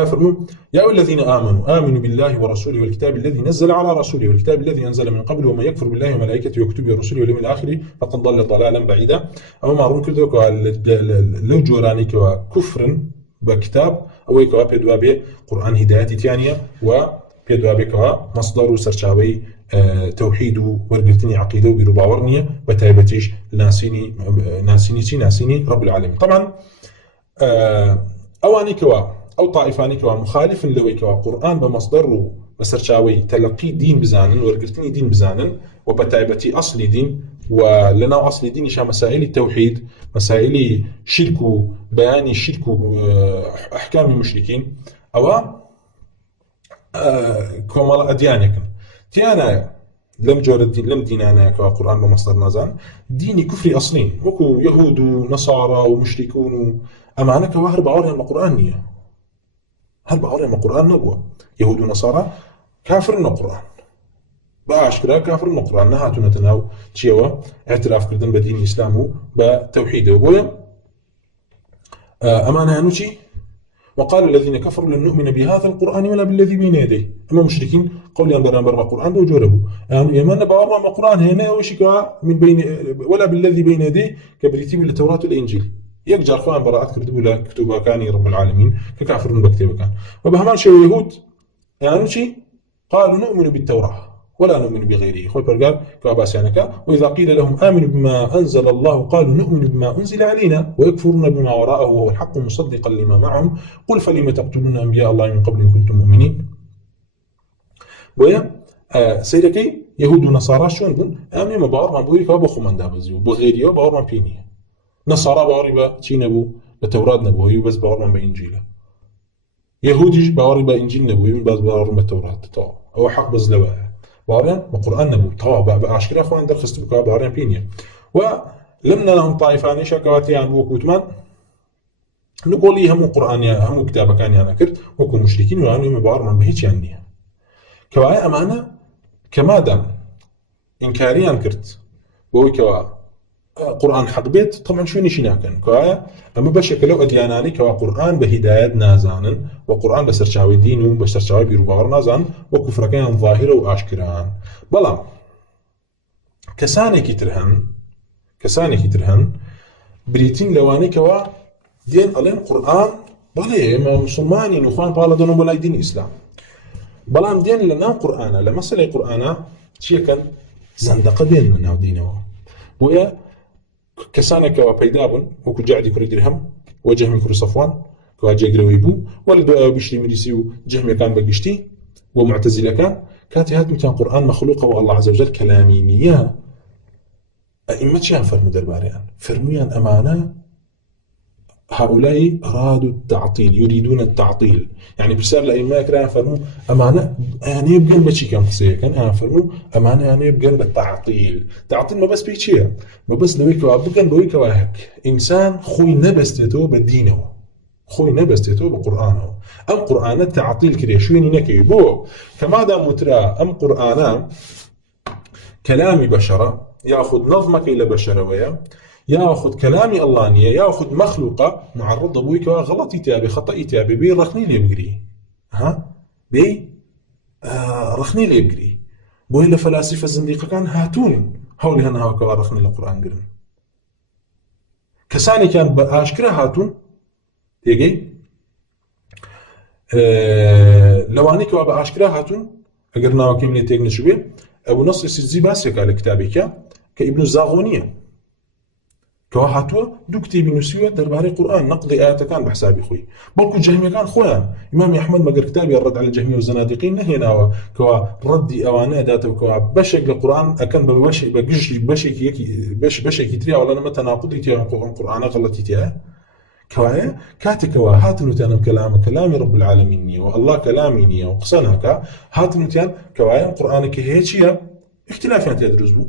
فرمو يا أيها الذين آمنوا بالله ورسوله والكتاب الذي نزل على رسوله والكتاب الذي أنزل من قبل وما يكفر بالله وملائكته وكتبه ورسله واليوم الآخر فقد ضل ضلالا بعيدا أما معروف كذلك لو جورانيك وكفر بكتاب أو يكوا بيدوابي قرآن هداية ثانية وبيدوابي كوا مصدر سرچاوي توحيد ورقتني عقيدة وبرباورنية بتايبتيش ناسيني رب العالمين طبعا أواني كوا أو طائفاني كوا مخالف لوي كوا قرآن بمصدر بسرچاوي تلقي دين بزانن ورقتني دين بزانن وبتايبتي أصلي دين ولنا أصل دين شا مسائل التوحيد مسائل شرك بيان الشرك أحكام المشركين أو كمال أديانكم تيانا لم جورد لم دينانا كقرآن بمصدر نازان ديني كفري أصلين وكو يهود ونصارى ومشركون أمانة كواهرب عوريا القرآن نية هرب عوريا القرآن نبوة يهود ونصارى كافر القرآن باشكرا كافر القرآن نهاتو نتناو تشيوا اعتراف كردن بدين الإسلام بتوحيده وبويا أمانة هنوشي وقال الذين كفروا لن نؤمن بهذا القرآن ولا بالذي بين يديه أما مشركين قولي أنبرنا برما القرآن بوجوربوا يعني يمن بأرما القرآن هنا وشكا من بين ولا بالذي بين يديه كبريتيب التوراة والإنجيل يقجر خوان براءات كردبوا لا كتبها كان رب العالمين ككافر بكتبه كان وبهمان شيء يهود يعني شيء قالوا نؤمن بالتوراة ولا نؤمن بغيره خوي برقال كاباسيانك وإذا قيل لهم آمنوا بما أنزل الله قالوا نؤمن بما أنزل علينا ويكفرون بما وراءه وهو الحق مصدقا لما معهم قل فلم تقتلون أنبياء الله من قبل إن كنتم مؤمنين ويا سيدكي يهود ونصارى شون بن آمنوا ما باور ما بوري كابو خمان دابزيو بغيريو باور ما بيني نصارى باوري با تشينبو بتوراة نبوي بس باور ما بإنجيله يهودي باوري با إنجيل نبوي بس باور ما توراة هو حق بزلوا بارين وقرآن نبو طواب بأشكال أخوان درخست بكوا بارين بينيا ولمنا لهم طائفان شكواتي عن وكوتمان نقول لي هم قرآن هم كتابة كان يعني كرت وكم مشركين وعنوا مبار من بهيج يعني كواي أمانة كما دام إنكاريان كرت بوي كوا قرآن حق بيت طبعا شو نشيناكن كوايا أما بشكل لو أدياناني كوا قرآن بهداية نازانا وقرآن بسرشاوي دين وبسرشاوي بيروبار نازان وكفر كان ظاهرة وآشكران بلا كساني كترهن بريتين لواني كوا دين ألين قرآن بلي ما مسلماني نخوان بالدون ولا دين الإسلام بلام دين لنا قرآن لمسألة قرآن شيء كان زندقة بيننا ناو دينه ويا كسانة كوا بيدابن وكو جعدي كري درهم وجهمي كري صفوان كوا جاقري ويبو ولدو بشري مريسيو جهمي كان بقشتي ومعتزلة كانت هاد متان قرآن مخلوقه والله عز وجل كلامينية أئمة شيئا فرمو درباريان فرميان أمانة هؤلاء أرادوا التعطيل يريدون التعطيل يعني برسالة الأئمة كان فرمو أمانة يعني يبقى بشي كان قصية كان فرمو أمانة يعني يبقى بالتعطيل تعطيل ما بس بيشيا ما بس نويكوا بقى بويكوا هيك إنسان خوي نبستيتو بدينه خوي نبستيتو بقرآنه أم قرآن التعطيل كده شو يعني نكي بو كما دا مترا أم قرآن كلامي بشرة ياخذ نظمك إلى بشرة ويا ياخذ كلامي الله نية ياخذ مخلوقة معرضة بويك غلطي تابي خطأي تابي بي رخني لي بقري بي رخني لي بقري بوي لفلاسفة الزنديقة كان هاتون هولي هنا هاكوا رخني القرآن قرن كساني كان بأشكره هاتون تيجي لوانيك وابا أشكره هاتون أقرنا وكيم لي تيجن شبه أبو نصر سيزي باسيك على كتابك كابن الزاغونية كواهاتوا دو كتابي نسوية درباري قرآن نقضي آيات كان بحسابي خوي بلكو الجهمية كان خويا إمام أحمد مقر كتابي الرد على الجهمية والزنادقين نهينا كوا ردي أوانا داتا كوا بشك القرآن أكن بشك بشك يتريا ولا نما تناقضي تيا القرآن غلطي تيا كوايا كاتكوا هاتنو تيان كلامي رب العالمين والله كلامي نية وقصناك هاتنو تيان كوايا القرآن كهيتشيا اختلافات يدرسوا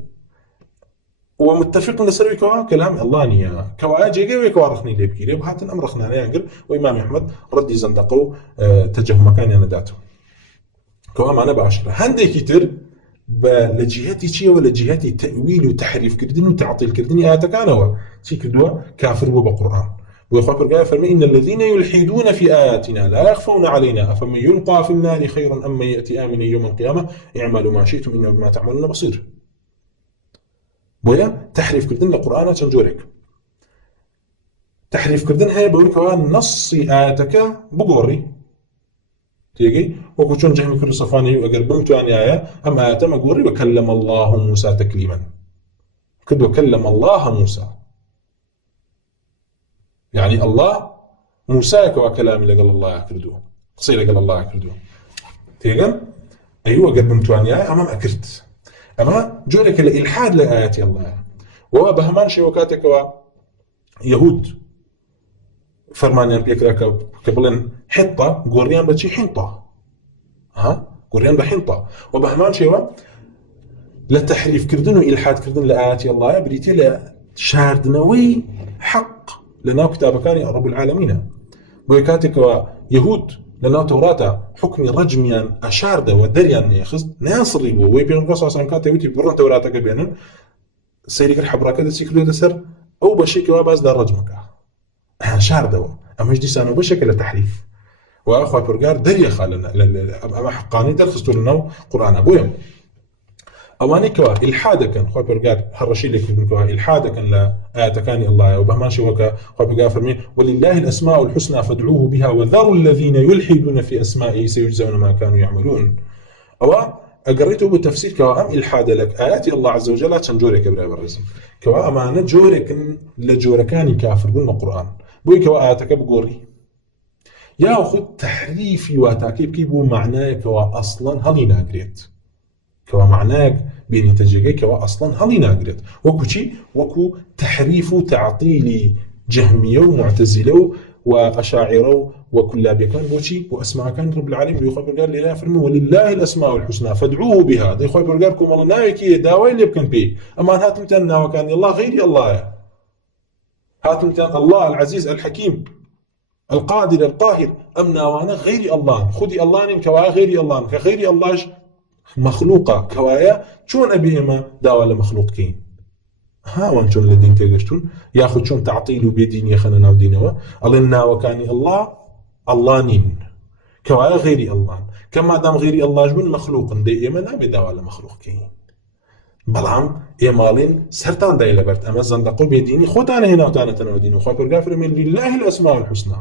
ومتفق نسوي كوا كلام الله نيا كوا جيجي كوا رخني لي بكيري بهات الامر رخنا ينقل وامام احمد ردي زندقوا اتجه مكان انا داتو كوا معنا بعشرة هندي كتير لجهتي شيء ولا جهتي تاويل وتحريف كردين وتعطيل كردين اتكانوا شي كدوا كافر وبقران ويخبر قال فرمي ان الذين يلحدون في اياتنا لا يخفون علينا افمن يلقى في النار خير ام من ياتي امنا يوم القيامه اعملوا ما شئتم انه بما تعملون بصير بويا تحريف كردن القرآن تنجورك تحريف كردن هاي بقول كوان نص آياتك بقوري تيجي وكوشون جهمي كل صفاني وقربمت عن آية هم آيات ما قوري وكلم الله موسى تكليما كد وكلم الله موسى يعني الله موسى يكوى كلامي لقال الله يكردوه قصير لقال الله يكردوه تيجي أيوة قربمت عن آية أمام أكرت أما جولك الإلحاد لآيات الله وهو بهمان شيء وكاتك يهود فرمانيان بيكرا كبلن حطة قريان بتشي حنطة قريان بحنطة وبهمان شيء لتحريف كردن وإلحاد كردن لآيات الله بريتي لشاردنوي حق لنا كتاب كان رب العالمين وكاتك يهود لأنه توراة حكم رجميا أشارده ودريان يخص ناصري ويبين قصص عن كاتب يتي برا توراة كبينا سيرك الحبرة كذا سيكلو دسر أو بشيك واباز دار رجمك شارده أما جدي سانو بشكل تحريف وأخوة برجار دريا خالنا أما حقاني درخصتوا لنا قرآن أبويا أواني كوا إلحادك أخوة برجار هالرشيد لك كوا إلحادك لا آتكاني الله وبهمان شوكا أخوة برجار فرمي ولله الأسماء الحسنى فادعوه بها وذروا الذين يلحدون في أسمائه سيجزون ما كانوا يعملون أو أقريته بالتفسير كوا أم إلحاد لك آيات الله عز وجل تنجورك برا بالرزم كوا أمانة جورك لجوركاني كافر قلنا القرآن بوي كوا آياتك بقوري ياخذ تحريفي وتعكيب كيبو معناه كوا أصلا هلي ناقريت كوا معناك بين تجيجي كوا أصلا هلي ناقريت وكو شي وكو تحريف تعطيلي جهمية ومعتزلة وأشاعرة وكلابية كان بوشي وأسماء كان رب العالمين يخبر قال لله فرمي ولله الأسماء الحسنى فادعوه بها ده يخبر قالكم والله نايكي داوي اللي بكن بيه أما هاتمتنا وكان الله غير الله هاتمتنا الله العزيز الحكيم القادر القاهر أمنا وانا غير الله خدي الله نم كوايا غير الله كغير الله مخلوقة كوايا شون أبيهما داوى لمخلوقين ها وان شون الدين تيجشتون ياخذ شون تعطيل وبيدين يخنا ناو دينوا الله وكاني الله الله نين كوا غيري الله كما دام غيري الله جبن مخلوق دي اما نابدا ولا مخلوق كين بلام ايمالين سرطان دايله برت اما زندقو بيديني خدانا هنا وتانا تنو دين خو برغافر من لله الاسماء الحسنى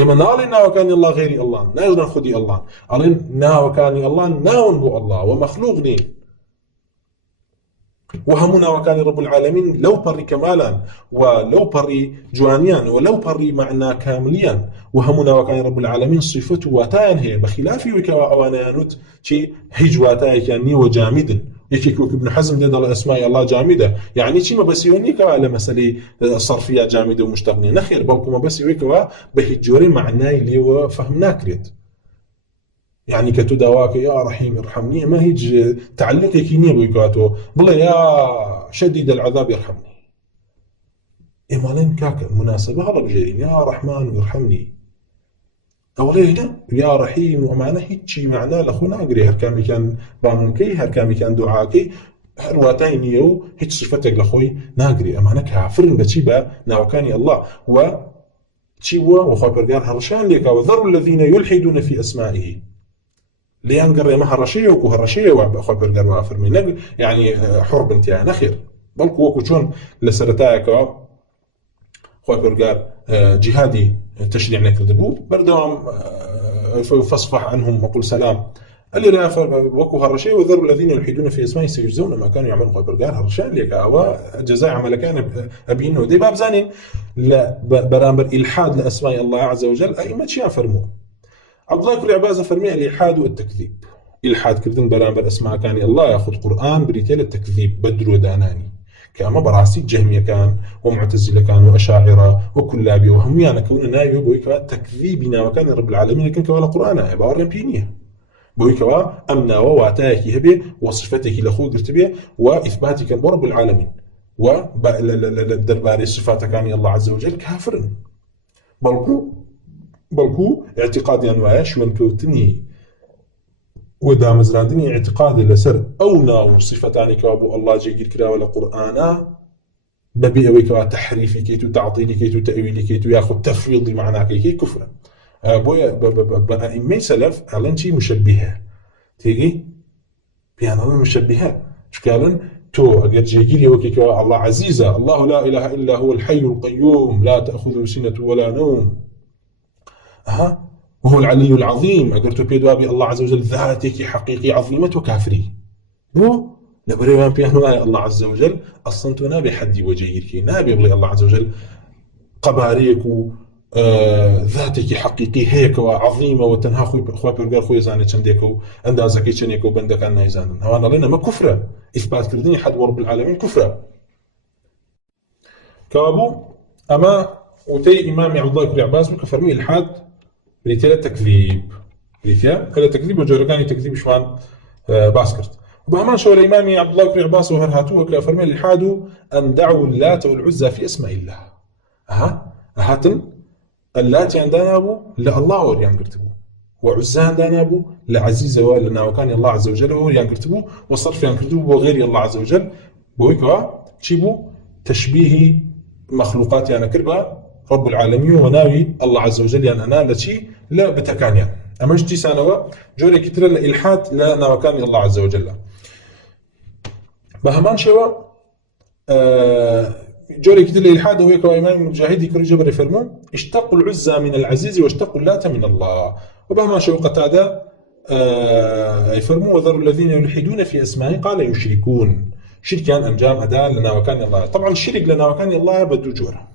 اما نالنا وكان الله غيري الله ناجنا خدي الله علينا وكان الله ناون بو الله ومخلوق نين وهمنا وكان رب العالمين لو بري كمالا ولو بري جوانيا ولو بري معنى كامليا وهمنا وكان رب العالمين صفته واتان هي بخلاف وكوا اوانانوت شي هجواتاي كاني وجامد يكيكو ابن حزم ديد الاسماء الله جامده يعني شي ما بس يونيك على مساله صرفيه جامده ومشتغنيه نخير بوكو ما بس يوكوا بهجوري معناي اللي هو فهمناك ريت يعني كتو دواك يا رحيم ارحمني ما هيج تعلق كيني بيكاتو بلا يا شديد العذاب يرحمني إمالين كاك مناسبة هذا بجرين يا رحمن يرحمني أولي هنا يا رحيم ومعنى هيجي معناه لخونا أقري هركامي كان بامنكي هركامي كان دعاكي هرواتين يو هيج صفتك لخوي ناقري أمانك هافرن بتشيبا ناوكاني الله و تشيوا وخابرقار هرشان لك وذروا الذين يلحدون في أسمائه ليانقر ما هرشيه وكو هرشيه وخو برجر وافرمي نق يعني حرب انتهاء نخير بلك وكو شون لسرتايك خو برجر جهادي تشريع نكردبو بردوم فاصفح عنهم وقل سلام اللي رافر وكو هرشيه وذروا الذين يلحدون في اسمائه سيجزون ما كانوا يعملون خو برجر هرشان ليك او جزاء عمل كان ابينه دي باب زانين لا برامبر الحاد لاسماء الله عز وجل ائمه شي فرموا عبد الله كل عبازة فرمي الإلحاد والتكذيب إلحاد كردن برامبر أسماء كان الله يأخذ قرآن بريتيل التكذيب بدر وداناني كأما براسي جهمية كان ومعتزلة كان وأشاعرة وكلابي وهميانا كون نايو بويكوا تكذيبنا وكان رب العالمين كان كوالا قرآن عبارة بينية بويكوا أمنا وواتاك هبه وصفتك لخو قرتبه وإثباتك برب العالمين ودرباري صفاتك كان الله عز وجل كافر بلكو اعتقاد انواع شون كوتني ودامزراندني اعتقاد لسر او ناو صفتان كابو الله جيجير كرا ولا قرانا ببي اويكوا تحريفي كيتو تعطيلي كيتو تاويلي كيتو ياخذ تفويضي معناه كي كفر ابويا بائمه سلف علنتي مشبهه تيجي بيان مشبهه شكالن تو اجر جيجير وكيكوا الله عزيزه الله لا اله الا هو الحي القيوم لا تاخذه سنه ولا نوم وهو العلي العظيم أقرتو بيدوابي الله عز وجل ذاتك حقيقي عظيمة وكافري بو نبريوان بيانو الله عز وجل أصلا نابي حدي وجيركي نابي بلي الله عز وجل قباريك ذاتك حقيقي هيك وعظيمة وتنها خوي بيرغار خوي زاني چنديكو اندازكي چنيكو بندك عنا يزانن هوانا لنا ما كفرة إثبات كردني حد ورب العالمين كفرة كابو أما وتي إمام عبد الله بن عباس بكفرمي الحاد بريتيلا تكذيب بريتيا كلا تكذيب وجوركاني تكذيب شوان باسكرت وبهمان شو الإمام عبد الله بن عباس وهرهاتوه كفرمي الحاد أن دعوا اللات والعزى في اسماء الله هاتن اللات عندنا أبو لا الله وريان قرتبو وعزى عندنا أبو لا عزيزة ولا وكان الله عز وجل وريان قرتبو وصرف ينقرتبو وغير الله عز وجل بويكوا تشيبو تشبيه مخلوقات يعني كربا رب العالمين وناوي الله عز وجل يعني أنا لشي لا بتكانيا أما جتي سانوا جوري كتير الإلحاد لا ناوكاني الله عز وجل بهمان شوا جوري كتير الإلحاد ويكوا إمام المجاهدي كل جبر فرمون اشتقوا العزة من العزيز واشتقوا اللات من الله وبهمان شوا قتادة يفرمون وذروا الذين يلحدون في أسمائه قال يشركون شركان أنجام أداة لنا وكان الله طبعا الشرك لنا وكان الله بدو جوره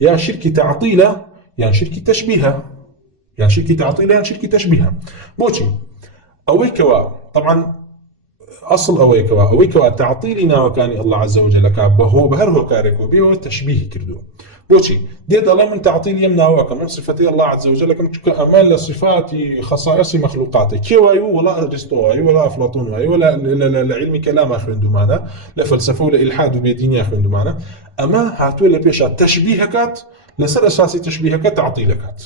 يا شركة تعطيلة يعني شركة تشبيهة يعني شركة تعطيلة يعني شركة تشبيهة بوشي أويكوا طبعا أصل أويكوا تعطيلنا وكان الله عز وجل كابه هو بهره كاركو بيه تشبيه كردو بوشي ديد الله من تعطيل يمنا وكم صفتي الله عز وجل كم أمال لصفات خصائص مخلوقاته كيوايو ولا أرسطو ولا أفلاطون ولا لعلم كلام أخوندو معنا لفلسفة ولا إلحاد بيديني أخوندو معنا أما هاتوا لبيشا تشبيهكات لسر أساسي تشبيهكات تعطيلكات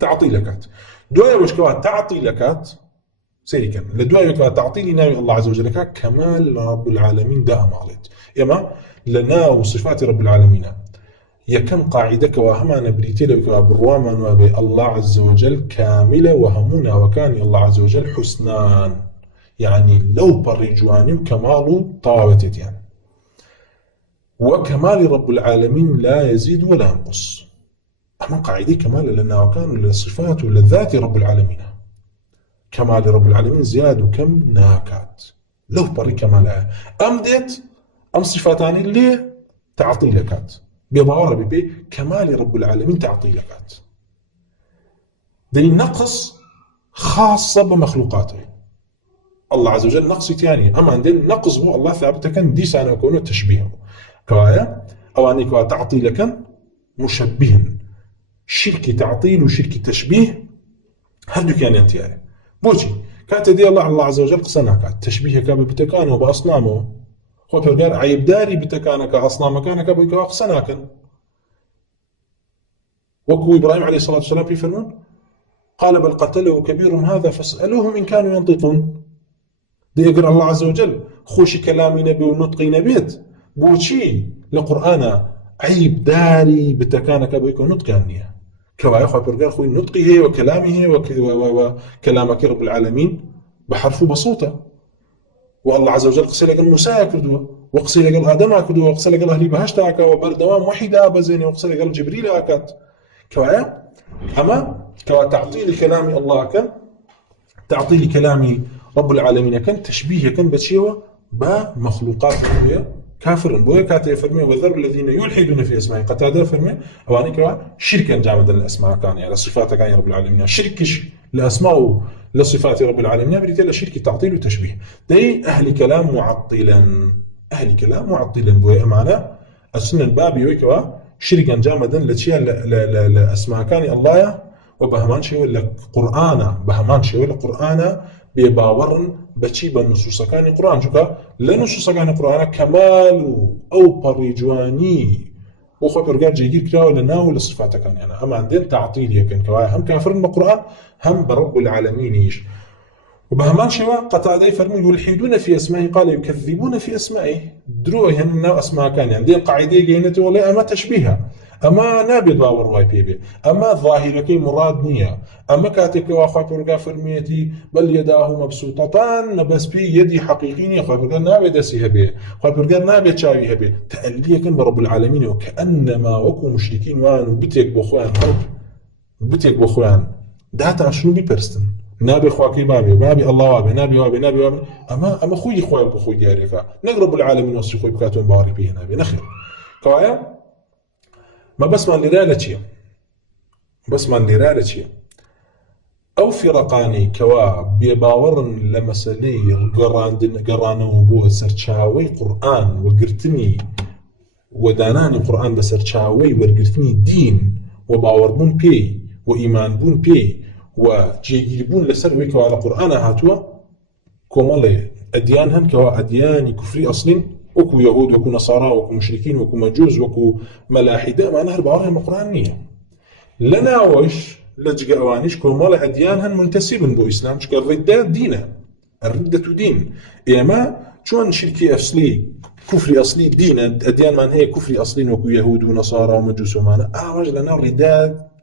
تعطيلكات دوية وشكوات تعطيلكات سيري كان لدواء تعطيلي ناوي الله عز وجل كمال رب العالمين دا مالت إما لنا وصفات رب العالمين يكم قاعدة وهما نبريتي لك بالرواما وبي الله عز وجل كاملة وهمنا وكان الله عز وجل حسنان يعني لو برجواني وكماله طاوتت يعني وكمال رب العالمين لا يزيد ولا ينقص أما قاعدة كمال لنا وكان للصفات وللذات رب العالمين كمال رب العالمين زياد وكم ناكات لو بري كمالها أم ديت أم صفاتاني اللي تعطي لكات بيضاور بي كمال رب العالمين تعطي لكات دي نقص خاصة بمخلوقاته الله عز وجل نقص تاني أما عندنا نقص بو الله ثابت كان دي سانا يكون تشبيهه كوايا أو أنك تعطي لك مشبه شركة تعطيل وشركة تشبيه هردو كان ينتهي بوشي كانت دي الله عز وجل قصنا كانت تشبيه كاب بتكانه بأصنامه خو فرقار عيب داري بتكانك أصنام كانك بيكوا قصنا كان وكو إبراهيم عليه الصلاة والسلام في فرمون قال بل قتله كبيرهم هذا فاسألوهم إن كانوا ينطقون دي يقرأ الله عز وجل خوشي كلامي نبي ونطقي نبيت بوشي لقرآن عيب داري بتكانك بيكوا نطقانية كوا يخوى فرقار خوي نطقه وكلامه وكلامك رب العالمين بحرف بسيطة والله عز وجل قصي لك الموسى كردوا وقصي لك الآدم كردوا وقصي لك أهلي بهشتاك وبردوام وحيدة بزيني وقصي لك جبريل أكات كوا أما كوا تعطيل كلام الله كان تعطيل كلام رب العالمين كان تشبيه كان بتشيوه بمخلوقات كافر بويا كاتي فرمي وذر الذين يلحدون في اسماء قتاده فرمي اواني كوا شركا جامدا الاسماء كان يعني صفات كان رب العالمين شركش الاسماء لصفات رب العالمين بريت شركه تعطيل وتشبيه دي اهل كلام معطلا اهل كلام معطلا بويا معنا السنه الباب يوكوا شركا جامدا لاشياء الاسماء كان الله وبهمان شيء ولا قرآن بهمان شيء ولا قرآن بباورن بچی بە نصوصەکانی قورآن چونکە لە نصوصەکانی قورآن کەمال ئەو پەڕیجوانی بۆ خۆی پەروەردگار جێگیر کراوە لە ناو لە صفاتەکانیانە ئەمان دێن تەعتیلیەکەن کەوایە هەم کافرن بە قورآن هەم بە رب العالمینیش وبهمان شيء قتادة فرموا يلحدون في أسمائه قال يكذبون في أسمائه دروه هنا أسماء كان يعني دي قاعدة جينته ولا أما تشبيهها أما نابي باور واي بيبي أما ظاهرك مراد نية أما كاتك واخوات ورقا فرميتي بل يداه مبسوطتان بس بي يدي حقيقية خوات ورقا نابي دسيها بيه خوات ورقا نابي تشاويها بيه تألية كان برب العالمين وكأنما وكو مشركين وانو بتيك بخوان بتيك بخوان داتا شنو بيبرستن نابي خواكي بابي الله وابي نابي أما خوي خوي بخوي دياريكا نقرب العالمين وصي خوي بكاتون باري بيه نابي نخير كوايا ما بس من لرالتي أو فرقاني كوا بيباورن لمسالي قرانو بو سرچاوي قرآن وقرتني وداناني قرآن بسرچاوي وقرتني دين وباوربون بي وإيمان بون بي وجيجيبون لسروي كوا على قرآن هاتوا كومالي أديانهن كوا أدياني كفري أصلين وكو يهود وكو نصارى وكو مشركين وكو مجوز وكو ملاحدة ما نهر بعضهم قرآنية لنا وش لجأ أوانيش كومال أديانهن منتسبن بو إسلام شكا الردة دينه الردة دين إما شون شركي أصلي كفري أصلي دين أديان من هي كفري أصلي وكو يهود ونصارى ومجوز ومانا رجل لنا الردة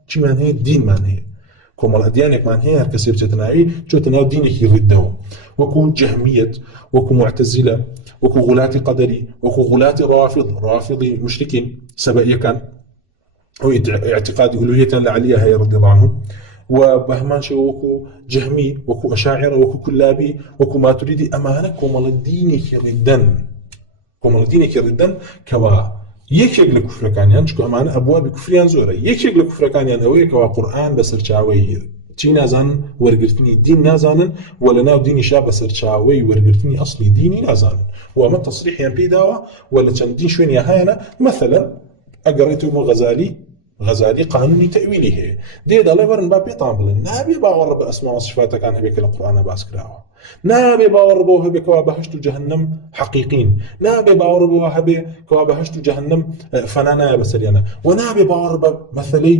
شي من هي دين من هي كومال أديانك من هي هركسير تتناعي شو تناو دينك يردوا وكو جهمية وكو معتزلة وكو غلاة قدري وكو غلاة رافضي مشركين سبائية كان هو اعتقاد ألوهية لعليها هي رضي الله عنه وبهمان شو وكو جهمي وكو أشاعرة وكو كلابي وكو ما تريدي أمانة كومال الدينك يردن كوا يكيق لكفر كانيان شكو أمانة أبواب كفريان زورة يكيق لكفر كانيان أوي كوا قرآن بسرچاوي چی نازان ورگرتنی دین نازانن ولا ناو دینی شاب سرچاوی ورگرتنی اصلی دینی نازانن وما تصريح يعني بيداوا ولا چندین شوين يا هاينا مثلا اقريتو غزالي غزالي قانوني تأويله دي دالي ورن بابي طامبل نابي باور بأسماء وصفاته كان هبك القرآن باسكراوه نابي باور بوه هبك وبهشت جهنم حقيقين نابي باور بوه هبك وبهشت جهنم فنانا بسريانا ونابي باور مثلي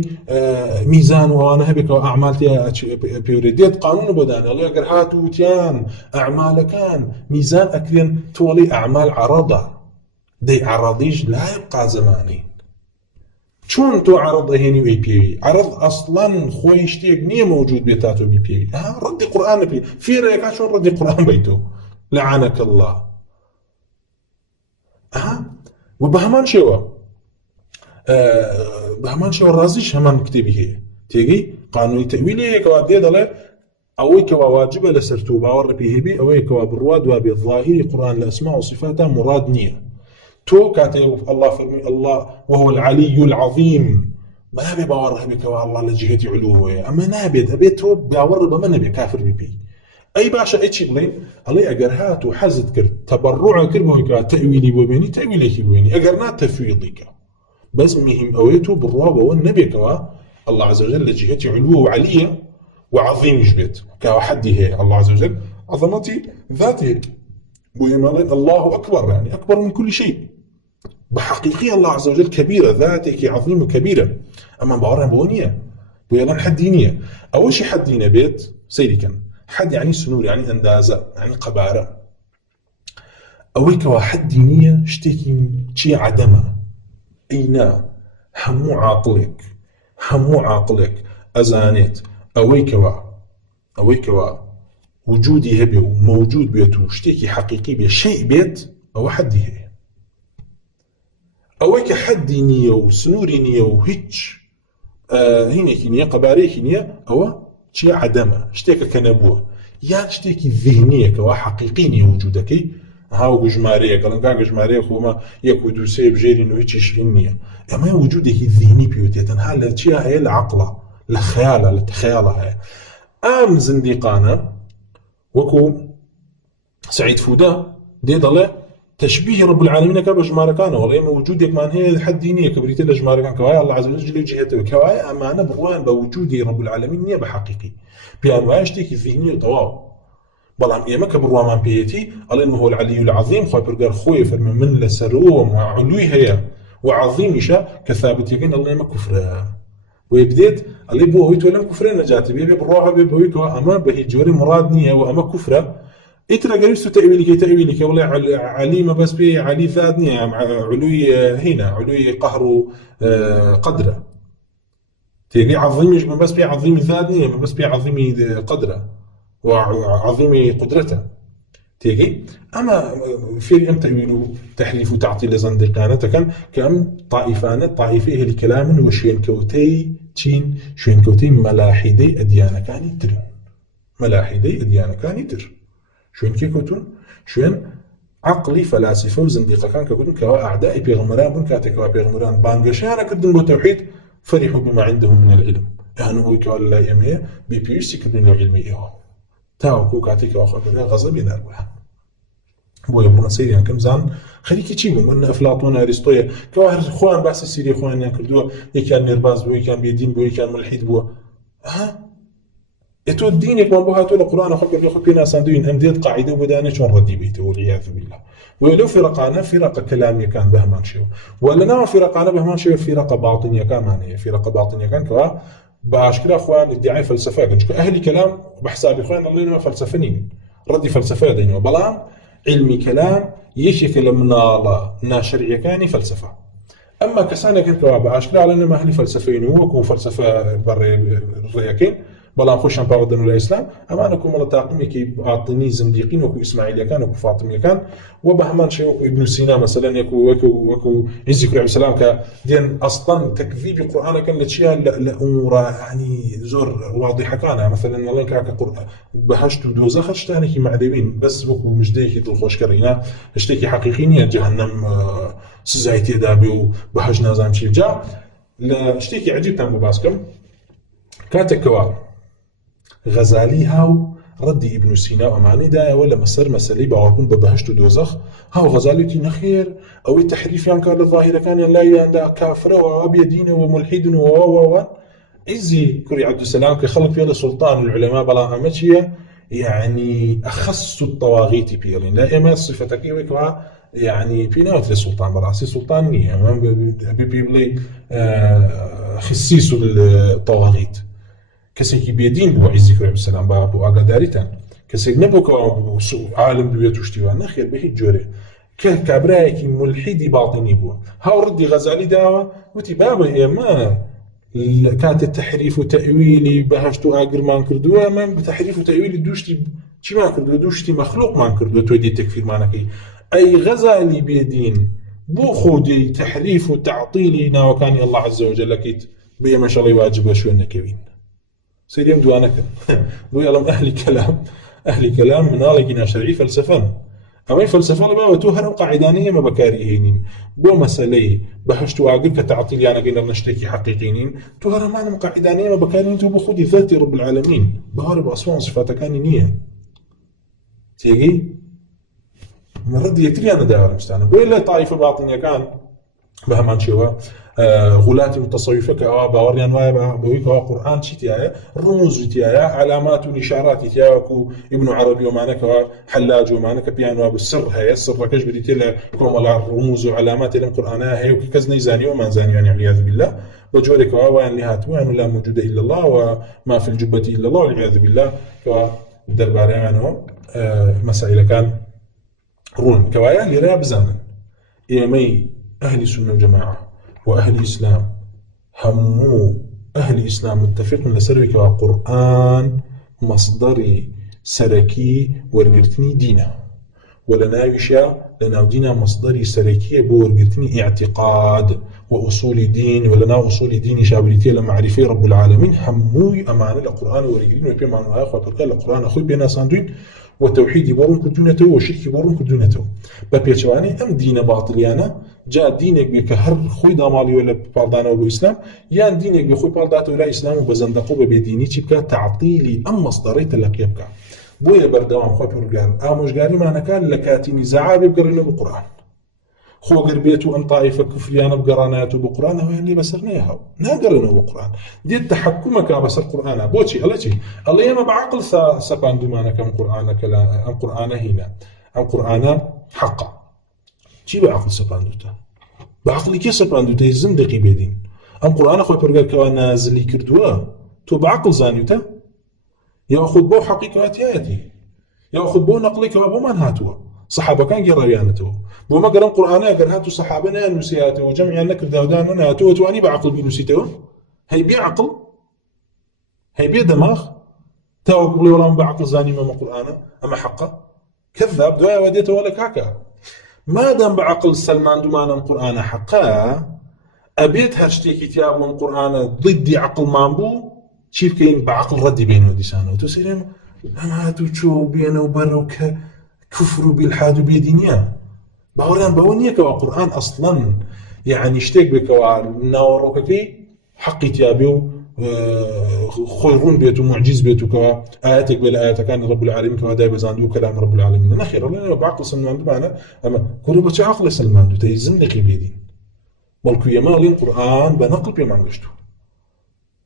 ميزان وانا هبك واعمالتي بيوريديت قانون بدان الله يقر هاتو تيان اعمال كان ميزان اكرين تولي اعمال عرضه دي عرضيج لا يبقى زماني شون تو عرض هيني وي بي عرض اصلا خوي شتيك نيه موجود بيتاتو بي بي ردي قران بي في رايك شلون ردي قران بيتو لعنك الله وبهمان شوا بهمان شوا رازيش همان كتبي هي تيجي قانوني تأويلي هيك وادي ضله اويك واجب لسرتو باور بي بي اويك وبرواد وبي الظاهري قران الاسماء وصفاته مراد نيه تو كاتب الله فرمي الله وهو العلي العظيم ما نبي باور بك والله لجهتي علوه اما نابد ابيتو باور بما نبي كافر بي اي باشا اتش بلين الله اجرهات وحزت كر تبرع كربه تاويلي وبيني تاويلي وبيني اجرنا تفويضك بس مهم اويتو بالروابه والنبي كوا الله عز وجل لجهتي علوه وعليه وعظيم جبت كوحدي هي الله عز وجل عظمتي ذاته ويمالين الله اكبر يعني اكبر من كل شيء بحقيقية الله عز وجل كبيرة ذاتك عظيمة كبيرة أما بورنا بونية ويلان حد دينية أول شيء حد دينية بيت سيدي كان حد يعني سنور يعني أندازة يعني قبارة أويك واحد دينية اشتكي شي عدمة أينا همو عاقلك أزانيت أويك وجودي هبي وموجود بيته اشتكي حقيقي بشيء بيت أو حد هي اويك حدي نيه وسنوري نيه وهيتش هينيك نيه قباريك نيه او شي عدمه اشتيك كنبوه يعني اشتيك ذهنيه كوا حقيقي وجودك هاو جماريه قالن جماريه خوما يكو دوسي بجيري نو هيتش نيه اما وجودك الذهني بيوتيتن هل شي هي العقله الخيال التخيلها ام زنديقانا وكو سعيد فودا دي ضله تشبيه رب العالمين كبجماركان والله ما وجودك مان هي حد دينيه كبريت الجماركان كواي الله عز وجل جهته كواي امانه بروان بوجود رب العالمين نيه بحقيقي بانواع اشتكي ذهني طواب بلام ايما كبروان بيتي الله انه هو العلي العظيم خبر خوي فرم من لسروم وعلوي هي وعظيم شا كثابت يقين الله ما كفر ويبديت اللي بو هيت ولا كفر نجاتي بي بروح بي بويك اما به جوري مراد نيه واما كفر اترى قريبستو تأويلك والله علي ما بس بي علي ذاتني علوي هنا علوي قهر قدره تيجي عظيم ما بس بي عظيم ذاتني ما بس بي عظيم قدره وعظيم قدرته تيجي اما في ام تأويل تحريف وتعطيل زندقانه كم طائفيه لكلام وشين كوتي تشين شين كوتي ملاحدي اديانه كان يتر ملاحدي اديانه كان يتر شوين كيكوتون شوين عقلي فلاسفه وزنديقه كان كوتون كوا اعداء بيغمران بن كاتكوا بيغمران بانغشانا كدن بو توحيد فرحوا بما عندهم من العلم يعني هو كوا لا يمي بي بي سي كدن العلم ايو تاو كو كاتكوا اخذ غضب ينالها بو يبرنا سيدي كم زان خليكي تشيمو من افلاطون ارسطو كوا اخوان باس سيري اخوان ياكلوا يكان نرباز بو يكان بيدين بو يكان ملحد بو اتو الدين كمان بوها تقول القرآن خبر في خبينا صندوين أمديت قاعدة وبدأنا شون ردي بيته والعياذ بالله ولو فرقانا فرق كلامي كان بهمان شو ولا نوع فرقانا بهمان شو فرق باطنية كان معناه فرق باطنية كان كوا باشكال أخوان ادعاء فلسفة كنشكو أهلي كلام بحساب إخوان الله إنما فلسفنين ردي فلسفة دينه بلام علمي كلام يشكل من نا شرعي كاني فلسفة أما كسانة كوا باشكال على إنما أهلي فلسفين وكو فلسفة بري الرياكين بلان خوشان باردن الإسلام أما أنكم الله تاقمي كي أعطني زنديقين وكو إسماعيل كان وكو فاطمي كان وبهمان شيء وكو ابن سينا مثلا وكو يزيكر عليه السلام كدين أصلا تكذيب القرآن كان لتشيها لأمور يعني زور واضحة كان مثلا الله كاك قرآن بهشت ودوزخ اشتاني كي معذبين بس وكو مجديكي تلخوش كرينا اشتكي حقيقينية جهنم سزايتي دابي وبهج نازام شي جا اشتكي عجيب تنبو باسكم كاتك كوار غزالي هاو ردي ابن سينا وأماني دا ولا مسر مسألة باوركم ببهشت ودوزخ هاو غزالتي نخير أو التحريف يعني كان الظاهرة كان لا يعني كافر وأبي دين وملحد و إزي كوري عبد السلام كخلق فيها سلطان العلماء بلا أمشية يعني أخص الطواغيت بيرين لا إما صفتك يعني في نوع السلطان براسي سلطانية بيبلي خصيص الطواغيت كسي بيدين بو عزي كوري عبد السلام بو أقداريتان كسي نبوك عالم دوية وشتيوان نخير به الجوري كابرايك ملحدي باطني بو هاو ردي غزالي داوا وتي بابا ما كانت التحريف وتأويلي بهشتو آقر ما نكردوها ما بتحريف وتأويلي دوشتي چی ما کردو دوشتی مخلوق ما کردو تو دی تکفیر ما نکی أي غزالي بيدين بو خودي تحريف وتعطيلي ناوكاني الله عز وجل كيت بي ما شاء الله واجب وشو نكوين سيديم دوانك بو يلم أهل كلام من آلقنا شرعي فلسفان أما فلسفة لبا توهر قاعدانية ما بكاريهين بو مسألة بهشتو عقل كتعطيل يعني قلنا نشتكي حقيقيين توهر معنا قاعدانية ما بكاريهين تو بخودي ذاتي رب العالمين بهار بأسوان صفاتا كان نية تيجي من رد يكتري أنا داور مستعنا بو إلا طائفة باطنية كان بهمان شوا غلاتي متصوفة كأوا باوريان وايبا بويك قرآن شتيايا رموز شتيايا علامات والإشارات تياكو ابن عربي ومعنى حلاج ومعنى بيان بالسر هي السر كش بدي تلا كوم الرموز وعلامات القرآن هي وكذا زاني وما زاني يعني والعياذ بالله بجورك وان لهات وان لا موجود إلا الله وما في الجبة إلا الله والعياذ بالله كدرباري عنه مسائل كان رون كوايا لريا بزمن إيمي أهل السنة والجماعة وأهل الإسلام همو أهل الإسلام متفقون لسروي كقرآن مصدري سركي ورقرتني دينا ولناوشا لنا دينا مصدري سركي بورقرتني اعتقاد وأصول دين ولنا أصول دين شابلتي لمعرفة رب العالمين همو أمانة القرآن ورقرتني وبيا معنى آخر فقال القرآن أخوي بينا ساندوين وتوحيد يبورون كدونته وشرك يبورون كدونته بابيتشواني أم دين باطليانا جاء دينك بكهر خوي دامالي ولا بالدانا والإسلام يان دينك بخوي بالداته ولا إسلام وبزندقوا ببيديني تبكى تعطيلي أم مصدريت لك يبكى بويا بردوام خوي برجال آموش قاري معنى كان لكاتيني زعاب بقرنه بالقرآن خو قربيته أن طائفة كفريانا بقراناته بالقرآن هو اللي بسرناها ناقرنه بالقرآن دي التحكمك بس القرآن بوتي الله يما بعقل سبان دمانا كم قرآن كلا أم قرآن هنا أم قرآن حقا چی بعقل سبان دوتا بعقلی کی سبان دوتا زندقی بدین أم قرآن خوي برجال كوا نازلي كردوا تو بعقل زانيوتا يأخذ بو حقيقاتياتي يأخذ بو نقلي كوا بو من هاتوا صحابة كان جريانته بو ما قرأ قرآن قرأته صحابنا نسياته وجمع نكر داودان ناتو وتواني بعقل بنسيته هي بعقل هي بدماغ تاو قبل ولا بعقل زاني ما قرآن أما حقه كذاب دواء وديته ولا كاكا ما دام بعقل سلمان دمانا القرآن حقا أبيت هاشتي كتاب من القرآن ضد عقل مامبو شيف كين بعقل ردي بينه وديسانه وتسيرهم أما تشو بينه وبرك كفر بالحاد بيدينيا باوران باونيا كوا قرآن أصلا يعني اشتاق بكوا ناوروكي حق تيابيو خيرون بيتو معجز بيتو كوا آياتك بالآيات كان رب العالمين كوا دايما زاندو كلام رب العالمين نخير لأنه بعقل سلمان معنا أما كله بتش عقل سلمان تيزنك بيدين بلكو يمالين قرآن بنقل بيمانجشتو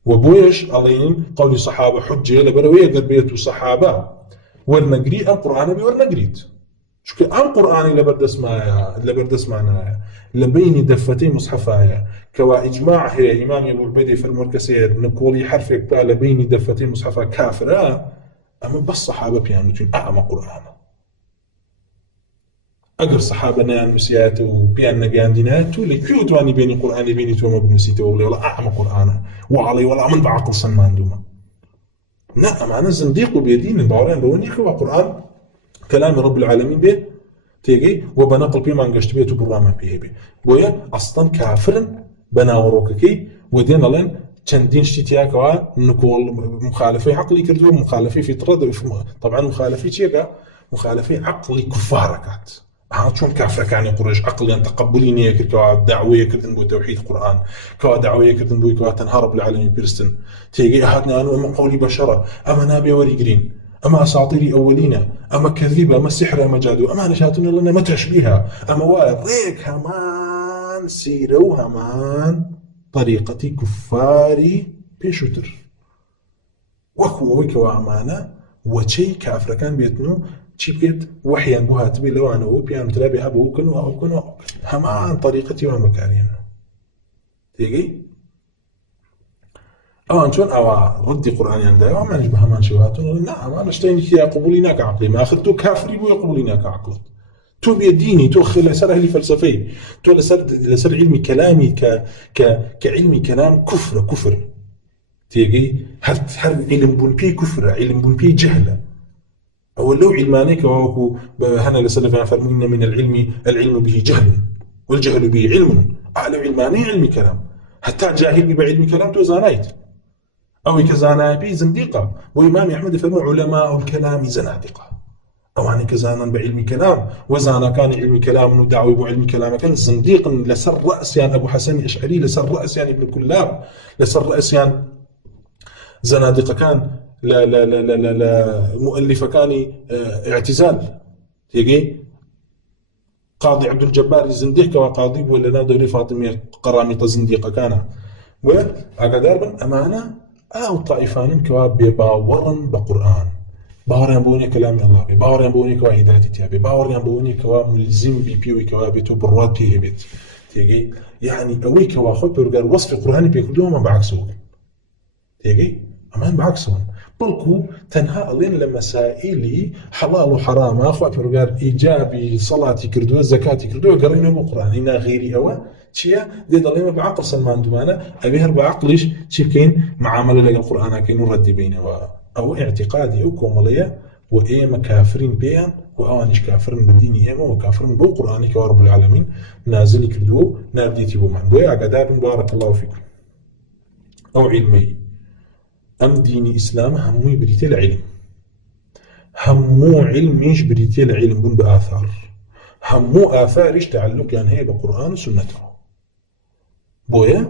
وبويش علين قول الصحابة حجة لبروية قربيتو صحابة ورنقري القرآن بورنقريت شو أم قرآن لبردس معنا لبين دفتي مصحفايا كوا إجماع هي إمام أبو البدي في المركزير نقولي حرفك بقى لبين دفتي مصحفا كافرة أما بس صحابة بيانوتين أعمى قرآن أقر صحابة نيان مسيات وبيان نقيان ديناتو لكيو تواني بيني قرآن بيني توما بنسيته ولا أعمى قرآن وعلي ولا من بعقل سلمان دوما نعم أنا زنديق بيدين البعورين بونيك وقرآن كلام رب العالمين به تيجي وبنقل بيه ما انقشت بيه تبرامه بيه بيه ويا أصلا كافر بناوروككي ودين لين چندين شتياك نقول مخالفي عقلي كردو مخالفي فطرة طبعا مخالفي شيء مخالفي عقلي كفاركات شون كافر كان قريش عقليا تقبليني كوا دعويه كردن بو توحيد القران كوا دعويه كردن بو كوا تنهار رب العالمين بيرستن تيجي احدنا انا من قولي بشره اما نبي وري جرين أما أساطير أولين، أما كذب، أما سحر، أما جادو، أما نشاتون لنا ما تشبيها، أما واريك همان سيرو همان طريقة كفاري بيشوتر وەکو کەوا ئەمانە وەچەی کافرەکان بێتن و چی بکێت وەحیان بۆ هاتبێ لەوانەوە پێیان وترا بێ هەبە ئەو بکەن و ئەو بکەن و هەمان طەریقەتی وان بەکارهێنن. تێگەی؟ ئەوان چۆن ئەوە ڕەدی قورئانیان دایەوە ئەمانیش بە هەمان شێوە هاتوون نا ئەمانە شتێکی قبوڵی ناکە عەقڵی ئاخر تۆ کافری بوویە قبوڵی ناکە عەقڵت. تۆ بێدینی، تۆ لەسەر ئەهلی فەلسەفەی، تۆ لەسەر علمی کەلامی کە علمی کەلام کوفرە کوفر. تێگەی؟ هەر علم بوون پێی کوفرە، علم بوون پێی جەهلە. ئەوە لەو علمانەی کە واوەکو هەنە لە سەلەفیان فەرمووی إن من العلم به جهل والجهل به علم. ئالە علمانەی علمی کەلام هەتا جاهل بی بە علمی کەلام تۆ زانایت. ئەوەی کە زانایە پێی زندیقە. بۆ ئیمامی ئەحمەد فەرمووی عولەماء الکەلام زەنادقە. ئەوانەی کە زانن بە علمی کەلام و زانەکانی علمی کەلام و داوای بۆ علمی کەلامەکەن زندیقن. لەسەر ڕەئسیان ئەبوو حەسەنی ئەشعەری، لەسەر ڕەئسیان ئیبن کولاب، لەسەر ڕەئسیان زەنادقەکان لە مؤلفەکانی اعتزال. تێگەی؟ قاضی عەبدولجەباری زندیقەوە قاضی بووە لەناو دەورەی فاتیمەیە قەرامیطە زندیقەکانە. و ئاگادار بن ئەمانە ئەو تائیفانن کەوا بێباوەڕن بە قورئان، باوەڕیان بۆ نییە کەلامی ئەڵڵا بێ، باوەڕیان بۆ نییە کەوا هیدایەتی تیا بێ، باوەڕیان بۆ نییە کەوا ملزم بی پێوەی کەوا بێت و بڕوات پێ هەبێت. تێگەی؟ یعنی ئەوەی کەوا خۆی پەروەردگار وەسفی قورئانی پێکردووە ئەمە بەعەکسەوە. تێگەی؟ ئەمان بەعەکسەوەن. بەڵکو تەنها ئەڵێن لە مەسائیلی حەڵاڵ و حەرامە خوا پەروەردگار ئیجابی سەڵاتی کردووە، زەکاتی کردووە، گەڕینەوە بۆ قورئان. ئینا غێری ئەوە چییە؟ دێ دەڵێمە بەعەقڵ سەلماندومانە، ئەبێ هەر بەعەقڵیش چی بکەین؟ معامەلە لەگەڵ قورئانەکەین و ڕەدی بینەوە. ئەوە ئیعتیقادی ئەو کۆمەڵەیە و ئێمە کافرین پێیان و ئەوانیش کافرن بە دینی ئێمە و کافرن بۆ قورئانی کە رب العالمین نازلی کردووە و ناردێتی بۆمان. بۆیە ئاگادار بن بارەک الله فیکم. ئەو علمەی ئەم دینی ئیسلام هەمووی بریتە لە علم، هەموو علمیش بریتە لە علم بوون بە ئاثار، هەموو ئاثاریش تعلقیان هەیە بە قورئان و سنەتەوە. بۆیە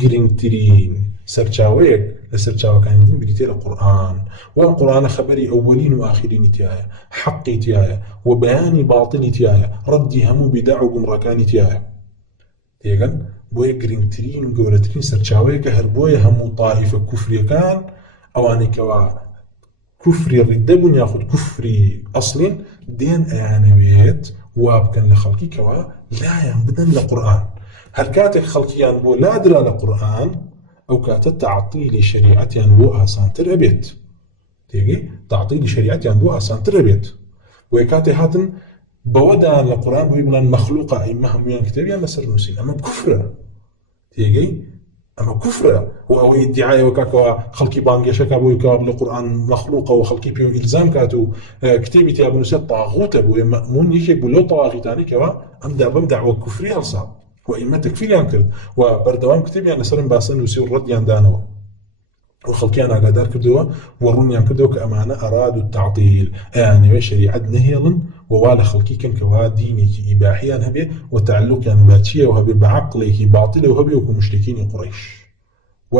گرنگترین سەرچاوەیەک لە سەرچاوەکانی دین بریتە لە قورئان. و قورئانە خەبەری ئەوەلین و ئاخرینی تایە، حەقی تایە و بەیانی باڵتنی تایە، ڕەدی هەموو بیداع و گومڕاکانی تایە. تێگەن؟ بۆیە گرنگترین و گەورەترین سەرچاوەیە کە هەر بۆیە هەموو تائیفە کوفریەکان ئەوانەی کەوا کوفری ڕیدە بوون یاخود کوفری ئەسڵین دێن ئەیانەوێت وا بکەن لە خەڵکی کەوا لایان بدەن لە قورئان. هەر کاتێک خەڵکیان بۆ لادرا لە قورئان ئەو کاتە تەعتیلی شەریعەتیان بۆ ئاسانتر ئەبێت. تێگەی؟ تەعتیلی شەریعەتیان بۆ ئاسانتر ئەبێت. بۆیە کاتێک هاتن بەوەدان لە قورئان بۆی بڵێن مەخلووقە، ئەیمە هەموویان کتێبیان لەسەر نووسین، ئەمە کوفرە. تێگەی؟ ئەمە کوفرە. و ئەوەی ئیدعایەوە کاکەوە خەڵکی بانگێشەکە بۆی کەوا لە قورئان مەخلووقە و خەڵکی پێ ئیلزام کات و کتێبی تیا بنووسێت تاغوتە، بۆیە مەئمون یەکێک بوو لەو تەواغیتانی کەوا ئەمدا بەم داعوە کوفری هەڵسا و ئیمە تەکفیریان کرد و بەردەوام کتێبیان لەسەرم باسە نووسی و ڕەدیان دانەوە و خەڵکیان ئاگادار کردووە و ڕوونیان کردەوە کە ئەمانە ئەراد و تەعتیل ئەیانەوێ شەریعەت نەهێڵن و وا لە خەڵکی کەن کەوا دینێکی ئیباحیان هەبێ و تعلقیان بە چییە و هەبێ بە عەقڵێکی باتیلە و هەبێ وەکو موشریکینی قوڕەیش و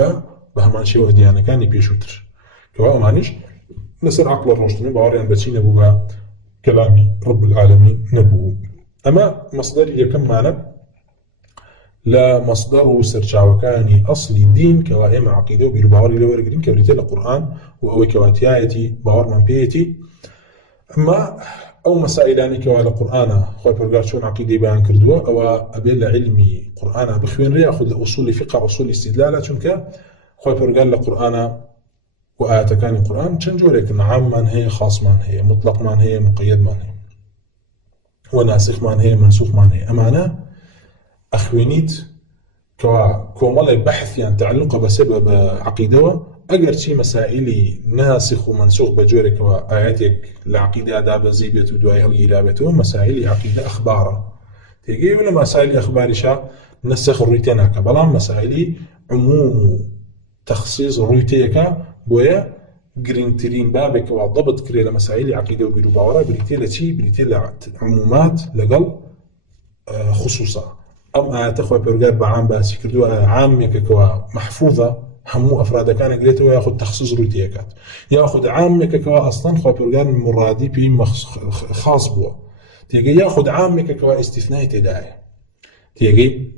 بە هەمان شێوە دیانەکانی پێشووتر کەوا ئەمانیش لەسەر عەقڵە ڕۆشتن باوەڕیان بەچی نەبوو بە کەلامی رب العالمین نەبوو. ئەمە مەصدەری یەکەممانە لە مەصدەر و سەرچاوەکانی ئەسڵی دین کەوا ئێمە عەقیدە و بیرباوەڕی لە وەرەگرین کە بریتە لە قورئان و ئەوەی کەواتیایەتی باوەڕمان پێیەتی. ئەمە ئەو مەسائلانی کەوا لە قورئانە خۆی پەروەردگار چۆن عەقیدەی بەیان کردووە ئەوە ئەبێ لە علمی قورئانە بخوێنرێ یاخود لە ئوسولی فقه ئوسولی استیدلالە، چونکە خۆی پەروەردگار لە قورئانە و ئاەتەکانی قورئان چەند جۆرێکن، عاممان هەیە، خاصمان هەیە، مطلقمان هەیە، مقیدمان هەیە و ناسخمان هەیە، منسوخمان هەیە. ئەمانە ئەخوێنیت کەوا کۆمەڵی بەحثیان تعلقە بەسێ بە عەقیدەوە ئەگەر چی مەسائلی ناسخ و منسوخ بە جۆرێکەوە ئاەتێک لە عەقیدەدا بەزی بێت و دوای هەڵگیرابێتەوە مەسائلی عەقیدە ئەخبارە. تێگەی و لە مەسائلی ئەخباریشا نەسخ ڕووی تێ ناکە، بەڵام مەسائلی عموم و تەخسیص ڕووی تێیەکە. بۆیە گرنگترین بابێکەوە ضەبط کرێ لە مەسائلی عەقیدە و بیرروباوەڕە بریتێ لە چی؟ بریتێ لە عمومات لەگەڵ خصوصا. ئەم ئاەتە خۆی پەروەردگار بە عام باسی کردووە، عامێکەکەوە محفوظە همو أفراد كان قريته وياخذ تخصص روتيكات ياخذ عامك كوا أصلا خو برجان مرادي بي خاص بوا تيجي ياخذ عامك كوا استثناء تداعي تيجي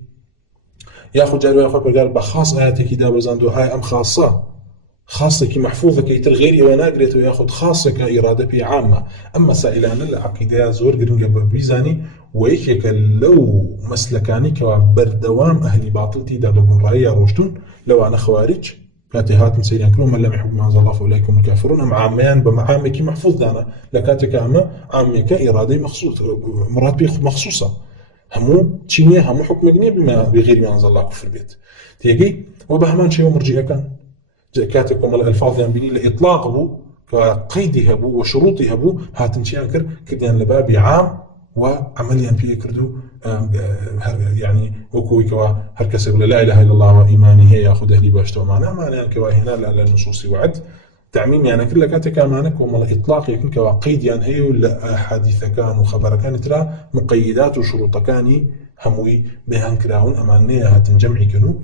ياخذ جاري ياخذ برجان بخاص آياتك كده بزندو هاي أم خاصة كي محفوظة كي تلغير وانا قريته وياخذ خاصة كإرادة بي عامة أما سائلان العقيدة زور قرنجة ببيزاني ويكيك لو مسلكاني كوا بردوام أهل باطل تيدا بقون رأيا روشتون لو أنا خوارج كاتي هاتم سيريان كلهم من لم يحكم ما أنزل الله فأولئك هم الكافرون أم عاميان بمعامك محفوظ دانا لكاتك أما عامك إرادة مخصوص مراد بي مخصوصة همو تشينية همو حكم جنيه بما بغير ما أنزل الله كفر بيت تيجي وبهمان شيء مرجئة كان كاتكم الألفاظ يعني بني لإطلاق بو كقيدها بو وشروطها بو هاتن شيء أنكر كديان لبابي عام وعمليا فيه كردو يعني وكوي كوا هركس لا إله إلا الله وإيمانه يأخذ أهلي باشتو معنا معنى كوا هنا لا النصوص وعد تعميم يعني كل كاتك أمانك وما إطلاق يكون كوا قيد يعني هي ولا أحاديث كان وخبر كان ترى مقيدات وشروط كاني هموي بهن كراون أمانية هاتن جمعي كنو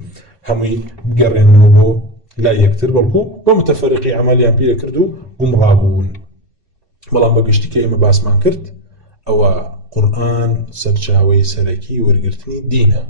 هموي بقرن بو لا يكتر بلكو ومتفرقي عمليا بيه كردو قمرابون بلان بقشتي كيما باسمان كرت أو قرآن سرچاوي سركي ورقرتني دينا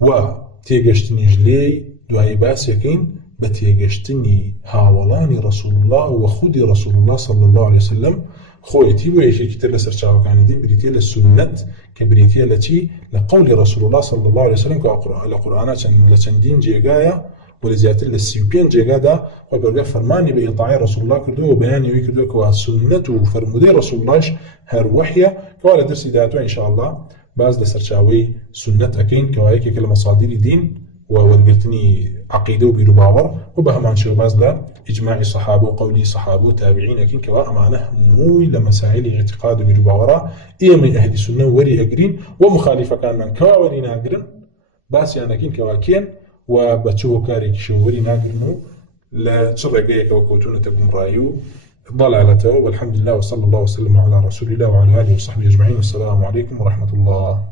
وتيقشتني جلي دعاي باس يكين بتيقشتني هاولاني رسول الله وخودي رسول الله صلى الله عليه وسلم خويتي ويشي كتير لسرچاوي كان دي بريتي للسنة كبريتي التي لقول رسول الله صلى الله عليه وسلم لقرآنات لچندين جيغايا ولزيادة للسيوبين جيغادا وبرغا فرماني بإطاعي رسول الله كردو وبياني ويكردو كوا سنته فرمودي رسول الله هر وحيا كوالا درسي داتو إن شاء الله باز لسرچاوي سنة أكين كوايكي كلا مصادر دين وورقلتني عقيدة وبيرباور وبهمان شو باز لا إجماع صحابه وقولي صحابه وتابعين أكين كوا أمانه موي لمسائل اعتقاد وبيرباورا إيمي أهل السنة وري أقرين ومخالفة كان من كوا ورينا أقرين باس يعني أكين كواكين وبتشوه كاري شوري ناقرنو لا تشرقيك وكوتونة تكون رايو ضلالته والحمد لله وصلى الله وسلم على رسول الله وعلى آله وصحبه أجمعين والسلام عليكم ورحمة الله.